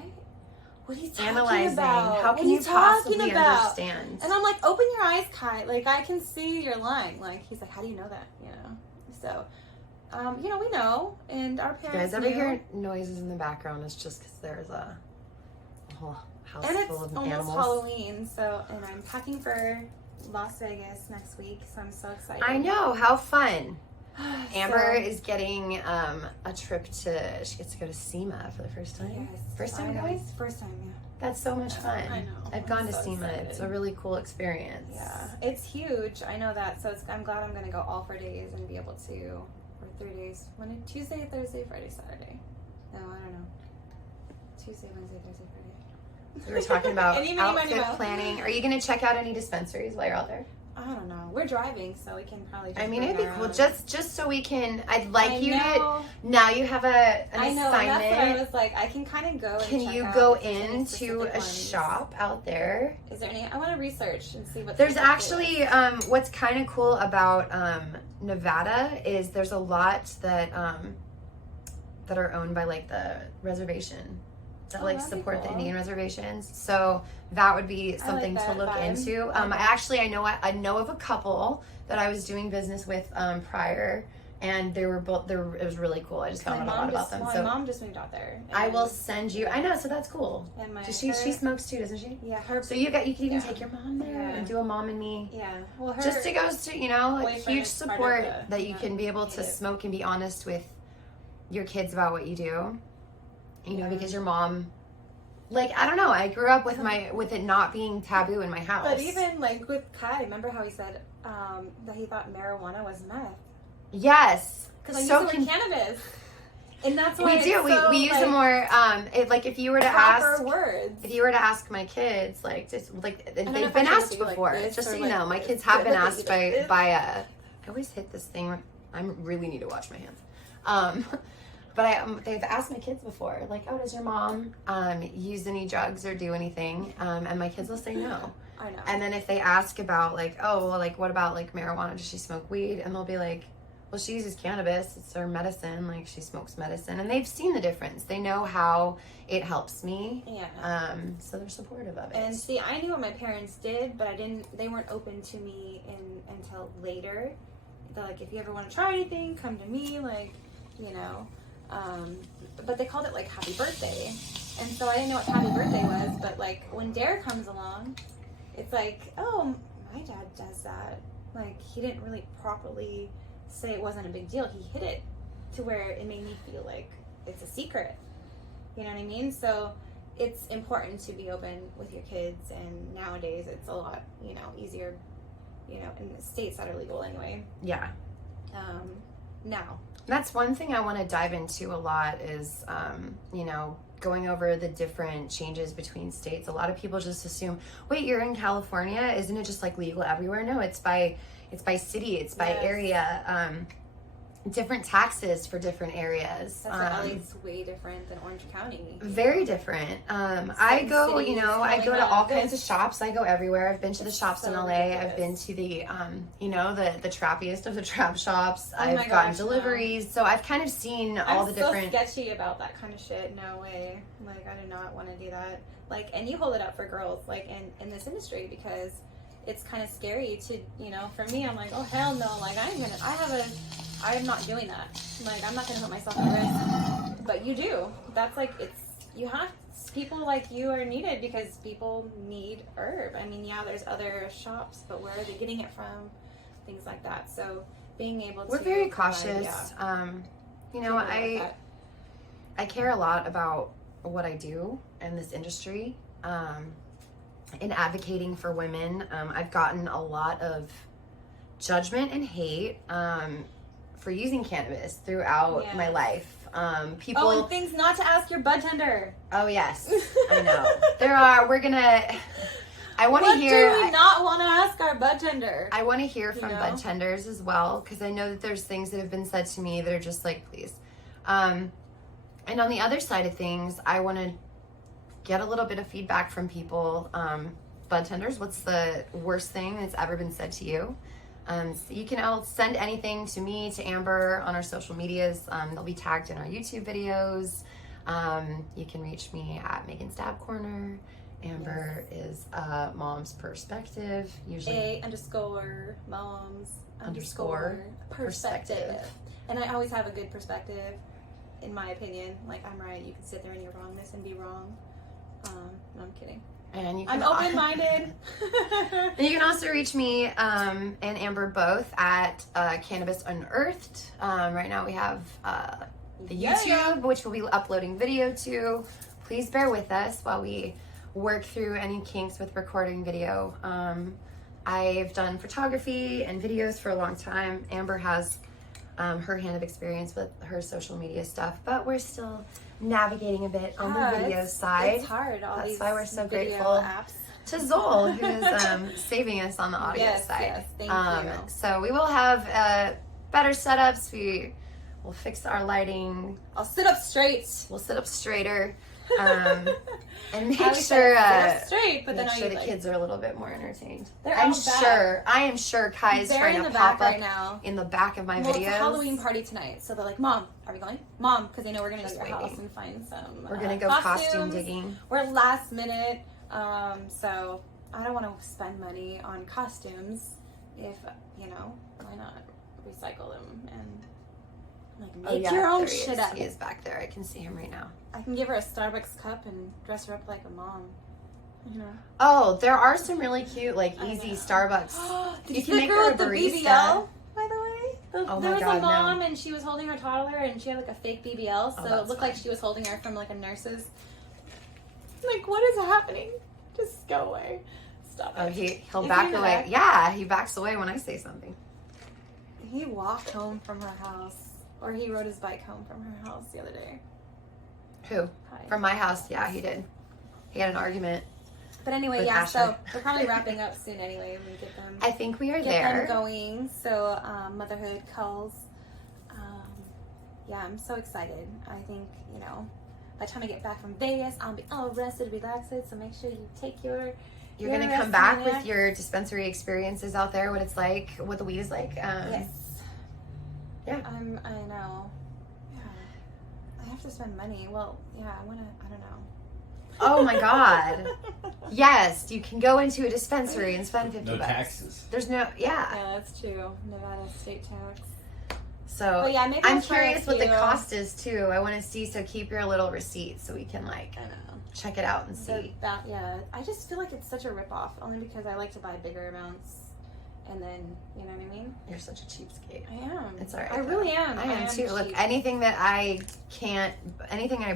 What are you talking Analyzing. about? How can you possibly understand? And I'm like, open your eyes, Kai. Like, I can see you're lying. Like, he's like, how do you know that? You know? So, you know, we know. And our parents You guys ever hear noises in the background? It's just because there's a whole house full of animals. And it's almost Halloween. So, and I'm packing for Las Vegas next week, so I'm so excited. I know, how fun. Amber is getting a trip she gets to go to SEMA for the first time. Yes. First time, guys? First time, yeah. That's so much fun. I know. I've gone to so SEMA. excited. It's a really cool experience. Yeah, it's huge. I know that. So I'm glad I'm going to go all 4 days and be able to, or 3 days. Tuesday, Thursday, Friday, Saturday. No, I don't know. Tuesday, Wednesday, Thursday, Friday. We were talking about Any, outfit planning. Are you going to check out any dispensaries while you're out there? I don't know. We're driving, so we can probably just it'd be cool. Just so we can, I'd like you to, now you have an I know, assignment. and that's what I was like, I can kind of go and Can check you out go if there's any into specific a ones. shop out there? Is there any? I want to research and see what. There's actually, what's kind of cool about Nevada is there's a lot that are owned by like the reservation that like support the Indian reservations. So that would be something to look into. I know of a couple that I was doing business with prior, and they were both there. It was really cool. I just found out a lot about them. My mom just moved out there. I will send you. I know, so that's cool. And she smokes too, doesn't she? Yeah, her. So you can even take your mom there and do a mom and me. Yeah, well, just to go to like huge is support part of that you can be able to smoke and be honest with your kids about what you do. You know, Yeah. because your mom, like, I don't know, I grew up with it not being taboo in my house. But even like with Kai, remember how he said that he thought marijuana was meth? Yes. Because I So use the word cannabis. And that's why we it's do. so, We use like, a more like if you were to proper ask words. if you were to ask my kids, like just like don't know they've if I been should asked do, like, before. this Just so or, you like, know, my this. kids have been Look at asked this. by I always hit this thing. I really need to wash my hands. But they've asked my kids before, like, oh, does your mom use any drugs or do anything? And my kids will say no. I know. And then if they ask about like, oh, well, like what about like marijuana? Does she smoke weed? And they'll be like, well, she uses cannabis. It's her medicine. Like she smokes medicine, and they've seen the difference. They know how it helps me. Yeah. So they're supportive of it. And see, I knew what my parents did, but they weren't open to me until later. They're like, if you ever want to try anything, come to me, like, you know. But they called it like happy birthday. And so I didn't know what happy birthday was, but like when Dare comes along, it's like, oh, my dad does that. Like he didn't really properly say it wasn't a big deal. He hid it to where it made me feel like it's a secret. You know what I mean? So it's important to be open with your kids, and nowadays it's a lot, you know, easier, you know, in the states that are legal anyway. Yeah. Now. That's one thing I want to dive into a lot is, you know, going over the different changes between states. A lot of people just assume, wait, you're in California? Isn't it just like legal everywhere? No, it's by city, it's by Yes. area. Different taxes for different areas. That's why LA's way different than Orange County. Very different. I go, you know, I go to all kinds of shops. I go everywhere. I've been to the shops in so LA. ridiculous. I've been to the, you know, the trappiest of the trap shops. Oh my I've gotten gosh, no. deliveries. So I've kind of seen all the different. I'm so sketchy about that kind of shit. No way. Like, I do not want to do that. Like, and you hold it up for girls, like, in this industry, because it's kind of scary to, you know, for me, I'm like, oh, hell no. Like, I'm not doing that. Like, I'm not going to put myself at risk. But you do. That's like, people like you are needed because people need herb. I mean, yeah, there's other shops, but where are they getting it from? Things like that. So being able to. We're very provide, cautious. yeah. You know, People like that. I care a lot about what I do in this industry. In advocating for women, I've gotten a lot of judgment and hate for using cannabis throughout Yes. my life. People. Oh, and things not to ask your bud tender. Oh yes, I know. I want to What hear. do we not want to ask our bud tender? I want to hear from know? bud tenders as well, because I know that there's things that have been said to me that are just like, please. And on the other side of things, I want to get a little bit of feedback from people. Bud tenders, what's the worst thing that's ever been said to you? So you can all send anything to me, to Amber on our social medias. They'll be tagged in our YouTube videos. You can reach me at Megan's Dab Corner. Amber is Mom's Perspective, usually _moms _perspective. perspective. And I always have a good perspective, in my opinion. Like, I'm right, you can sit there in your wrongness and be wrong. No, I'm kidding. And you I'm can open-minded. And you can also reach me and Amber both at Cannabis Unearthed. Right now we have the YouTube, which we'll be uploading video to. Please bear with us while we work through any kinks with recording video. I've done photography and videos for a long time. Amber has her hand of experience with her social media stuff, but we're still navigating a bit on the video side. It's hard. That's why we're so video grateful apps. to Zoll, who's saving us on the audio Yes, side. yes, thank you. So we will have better setups. We will fix our lighting. I'll sit up straight. We'll sit up straighter. And make I sure sit up straight, but make then sure I the kids are a little bit more entertained. They're I out am sure Kai is They're trying in to the pop back up right now. in the back of my Well, videos. it's a Halloween party tonight, so they're like, "Mom, are we going? Mom," because they know we're gonna Just go to your house waiting. and find some. We're gonna go costume costumes. digging. We're last minute, so I don't want to spend money on costumes. If you know, why not recycle them and like make your own there he shit is. up? He is back there. I can see him right now. I can give her a Starbucks cup and dress her up like a mom. You know. Oh, there are some really cute, like I easy know. Starbucks. Did You you can see make the her girl a with the barista. BBL, by the way? Oh There my was God, a no. mom and she was holding her toddler and she had like a fake BBL, so Oh, it that's looked fine. like she was holding her from like a nurse's. Like, what is happening? Just go away. Stop Oh, it. he'll Is back he away. back? Yeah, he backs away when I say something. He walked home from her house, or he rode his bike home from her house the other day. Who? Hi. From my house? Yeah, he did. He had an argument. But anyway, With yeah. Asher. So we're probably wrapping up soon anyway. When we get them. I think we are Get there. them going. So motherhood calls. Yeah, I'm so excited. I think, you know, by the time I get back from Vegas, I'll be all rested, relaxed. So make sure you take your. You're your going to rest come back in with there. your dispensary experiences out there, what it's like, what the weed is like. Yes. Yeah. I know. Yeah. I have to spend money. Well, yeah, I don't know. Oh my God. Yes, you can go into a dispensary and spend $50. No taxes. There's no, yeah. Yeah, that's true. Nevada state tax. So But yeah, maybe I'm I'll try curious a what the few. cost is too. I want to see, so keep your little receipt so we can like I know. check it out and see. Yeah, I just feel like it's such a ripoff, only because I like to buy bigger amounts, and then, you know what I mean? You're such a cheapskate. I am. It's all right. I really am. I am too. Look, cheap. anything I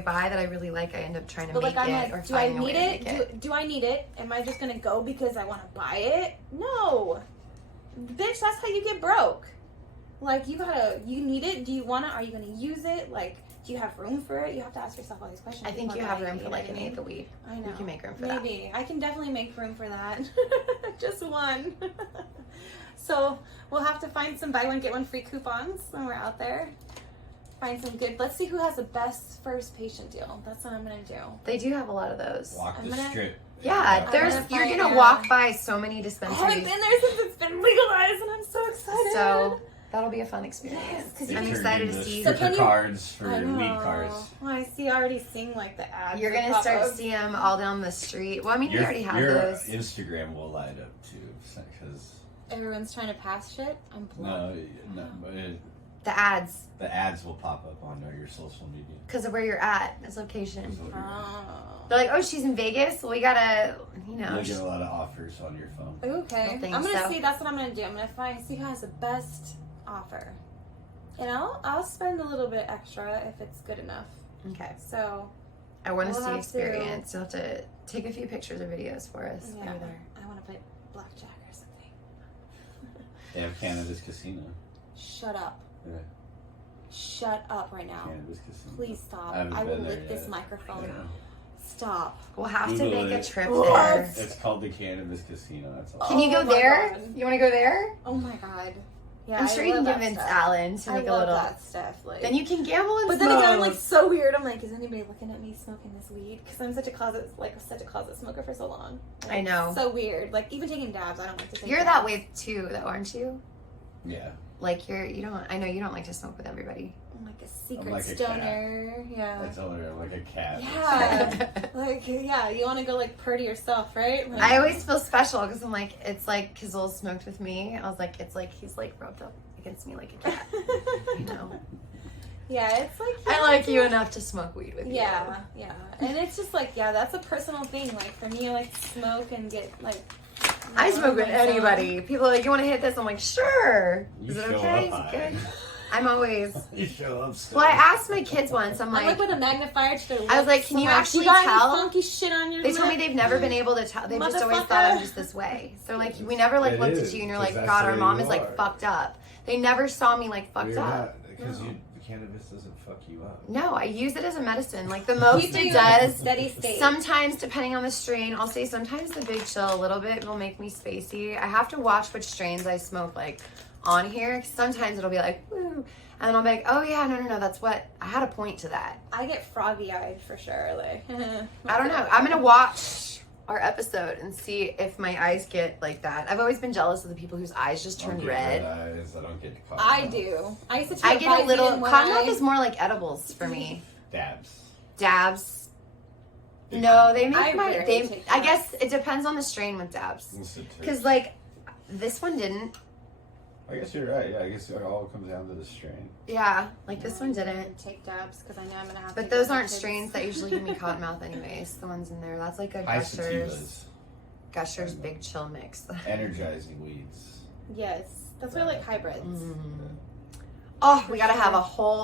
buy that I really like, I end up trying to But make like, I'm it or like, do I finding a way need to make it. it? Do I need it? Am I just gonna go because I want to buy it? No, bitch. That's how you get broke. Like, you need it. Do you want it? Are you gonna use it? Like, do you have room for it? You have to ask yourself all these questions. I think you before have buying room it, for like you an know what I eighth of weed. I know. You can make room for that. Maybe. I can definitely make room for that. Just one. So we'll have to find some buy one, get one free coupons when we're out there. Find some good. Let's see who has the best first patient deal. That's what I'm going to do. They do have a lot of those. Walk I'm the gonna- strip. Yeah, gonna you're find gonna out. walk by so many I haven't dispensaries. been there since it's been legalized, and I'm so excited. So that'll be a fun experience. Yes, 'cause They I'm turned excited in to the see. So stripper can you- cards for I know. weed cards. Well, I see. I already seeing like the ads. You're that gonna pop start up. seeing them all down the street. Well, I mean, you already have your those. Instagram will light up too, because Everyone's trying to pass shit. I'm blocked. no, but The ads, the ads will pop up on your social media. because of where you're at, its location. So Oh. They're like, oh, she's in Vegas. Well, we gotta, you'll get a lot of offers on your phone. Okay. Don't think I'm gonna so. see. That's what I'm gonna do. I'm gonna see who has the best offer. And I'll spend a little bit extra if it's good enough. Okay. So I want to We'll see have experience. You'll have to take a few pictures or videos for us. yeah, While you're there. I want to play blackjack or something. They have Cannabis Casino. Shut up. Yeah, Shut up right now. Cannabis Casino. Please stop. I haven't I will been there lick this yet. microphone. Yeah. Stop. We'll have to Google make a it. trip What? there. It's called the Cannabis Casino. That's all. Can you Oh go my there? God. You want to go there? Oh my god. Yeah, I'm sure you can love that convince stuff. Alan to I make a love little. that stuff. Like, Then you can gamble and but smoke. then again, I'm like so weird. I'm like, is anybody looking at me smoking this weed? Because I'm such a closet smoker for so long. Like, I know. So weird. Like even taking dabs, I don't like to take. You're dabs. that way too, though, aren't you? Yeah. Like you don't. I know you don't like to smoke with everybody. I'm like a secret like a stoner. Yeah. I tell her I'm like a cat. Yeah. Like yeah, you want to go like purr to yourself, right? Like, I always feel special because I'm like, it's like Kizzle smoked with me. I was like, it's like he's like rubbed up against me like a cat. You know. Yeah, it's like I like you enough to smoke weed with you. Yeah, yeah, and it's just like that's a personal thing. Like for me, I like to smoke and get like. I smoke with myself. anybody. People are like, you want to hit this? I'm like, sure. You Is it show okay? up Is it high. good? I'm always. You show up. Well, I asked my kids once. I'm I'm like like, with a magnifier to their I was lips. like, can I'm you like, actually got any tell? funky shit on your they told me lip? they've never been able to tell. They've just always thought I'm just this way. So they're like, we never like It looked is, at you and you're 'cause like, that's God, the our way mom you is like are. fucked up. They never saw me like fucked You're up. not, because the cannabis doesn't fuck you up. No, I use it as a medicine. Like the most Keep it you does. steady state. Sometimes, depending on the strain, I'll say sometimes the big chill a little bit will make me spacey. I have to watch which strains I smoke like on here. 'Cause sometimes it'll be like, woo. And then I'll be like, oh yeah, no, that's what, I had a point to that. I get froggy eyed for sure. Like I don't know. I'm going to watch our episode and see if my eyes get like that. I've always been jealous of the people whose eyes just I don't turn get red. eyes. I don't get cotton I mouth. do. I used to. I take get a little, Visine when cotton mouth I- is more like edibles for me. Dabs. Dabs. No, they make I my, rarely they, take I dabs. guess it depends on the strain with dabs. Listen to it. Because like, this one didn't. I guess you're right. Yeah, I guess it all comes down to the strain. Yeah, like this one didn't. Take dabs because I know I'm gonna have. But to those get my aren't kids. strains that usually give me cottonmouth anyways. The ones in there. That's like a High Gushers sativas. Big Chill mix. Energizing weeds. Yes, that's why I like hybrids. Mm. Oh, we gotta have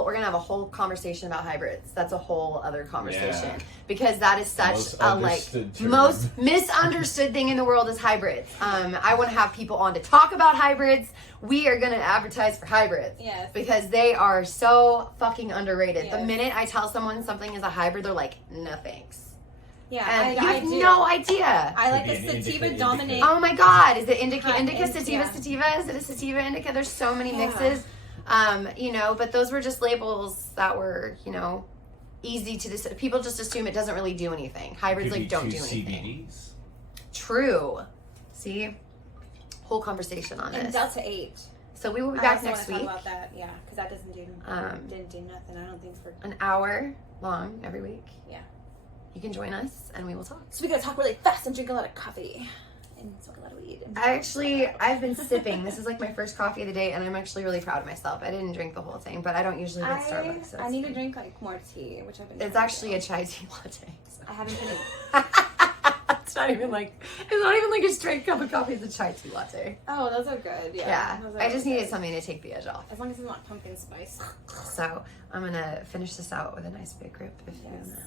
we're gonna have a whole conversation about hybrids. That's a whole other conversation. Yeah. Because that is such Most a understood term. most misunderstood thing in the world is hybrids. I wanna have people on to talk about hybrids. We are gonna advertise for hybrids. Yes. Because they are so fucking underrated. Yes. The minute I tell someone something is a hybrid, they're like, no thanks. Yeah, And you I have do. no idea. I like Could a be an sativa indica, dominate. Oh my god, is it indica, Hot indica, and- sativa, yeah. sativa? Is it a sativa indica? There's so many Yeah. mixes. But those were just labels that were, easy to people just assume it doesn't really do anything. Hybrids Could be don't two do anything. CBDs. True. See? Whole conversation on And this. Delta 8. So we will be I back also next want week. to talk about that, yeah, because that didn't do nothing. I don't think for. An hour long every week. Yeah. You can join us and we will talk. So we gotta talk really fast and drink a lot of coffee and smoke a lot of weed. I've been sipping. This is like my first coffee of the day, and I'm actually really proud of myself. I didn't drink the whole thing, but I don't usually get Starbucks. So I it's need to fine. drink like more tea, which I've been. It's trying actually to a do. chai tea latte. So. I haven't been. It's not even like a straight cup of coffee. It's a chai tea latte. Oh, those are good. Yeah. Yeah, Those are I just really needed good. something to take the edge off. As long as it's not pumpkin spice. So I'm gonna finish this out with a nice big grip. If you Yes. wanna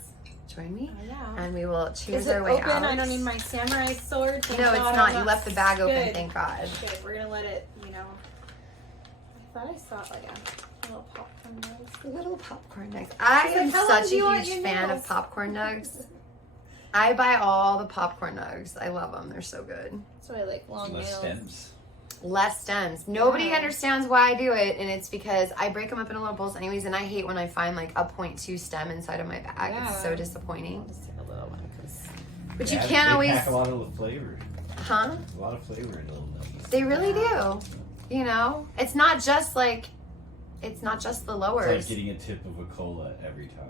join me, Oh, yeah. and we will cheers Is it our way open? out. I don't need my samurai sword. Thank No, it's God not. I'm You left the bag open. Good. Thank God. Okay, we're gonna let it. I thought I saw like a little popcorn nugs. Little popcorn nugs. I am how long such do you a want huge your fan nails? of popcorn nugs. I buy all the popcorn nugs. I love them. They're so good. That's why I like long Less nails. stems. Less stems. Nobody Yeah. understands why I do it, and it's because I break them up into little bowls anyways, and I hate when I find like a 0.2 stem inside of my bag. It's so Yeah. disappointing. I'll just take a little one because. But you They can't always, pack a lot of flavor. huh? A lot of flavor in little nuggies. They really do. It's not just like, it's not just the It's lowers. like getting a tip of a cola every time.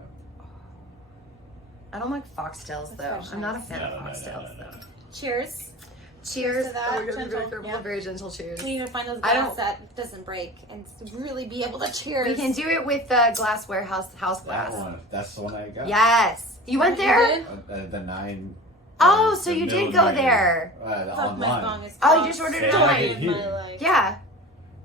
I don't like foxtails though. That's I'm not a nice. fan of No. foxtails though. Cheers. Cheers. to that. Oh, we're gonna be very Gentle, careful. yeah. Very gentle cheers. We need to find those I glass don't- that doesn't break and really be able to cheers. We can do it with the glassware house That glass. one. That's the one I got. Yes. You went there? The 9. Oh, the so you middle did go 9, there. Fuck, my online. thong is Oh, you just ordered it Yeah, online. I did here. My, like, Yeah.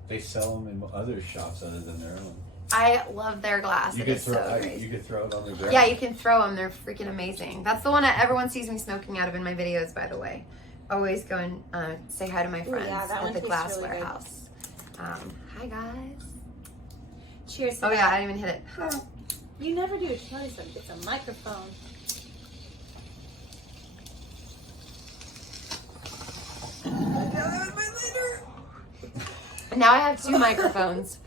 They sell them in other shops other than their own. I love their glass. You It could is throw. so great. You could throw it on the ground. Yeah, you can throw them. They're freaking amazing. That's the one that everyone sees me smoking out of in my videos, by the way. Always go and say hi to my friends yeah, that at one the tastes glassware really good. house. Hi, guys. Cheers to Oh, that. yeah, I didn't even hit it. You never do. It's a microphone. Now I have 2 microphones.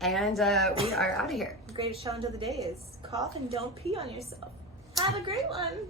And we are out of here. The greatest challenge of the day is cough and don't pee on yourself. Have a great one.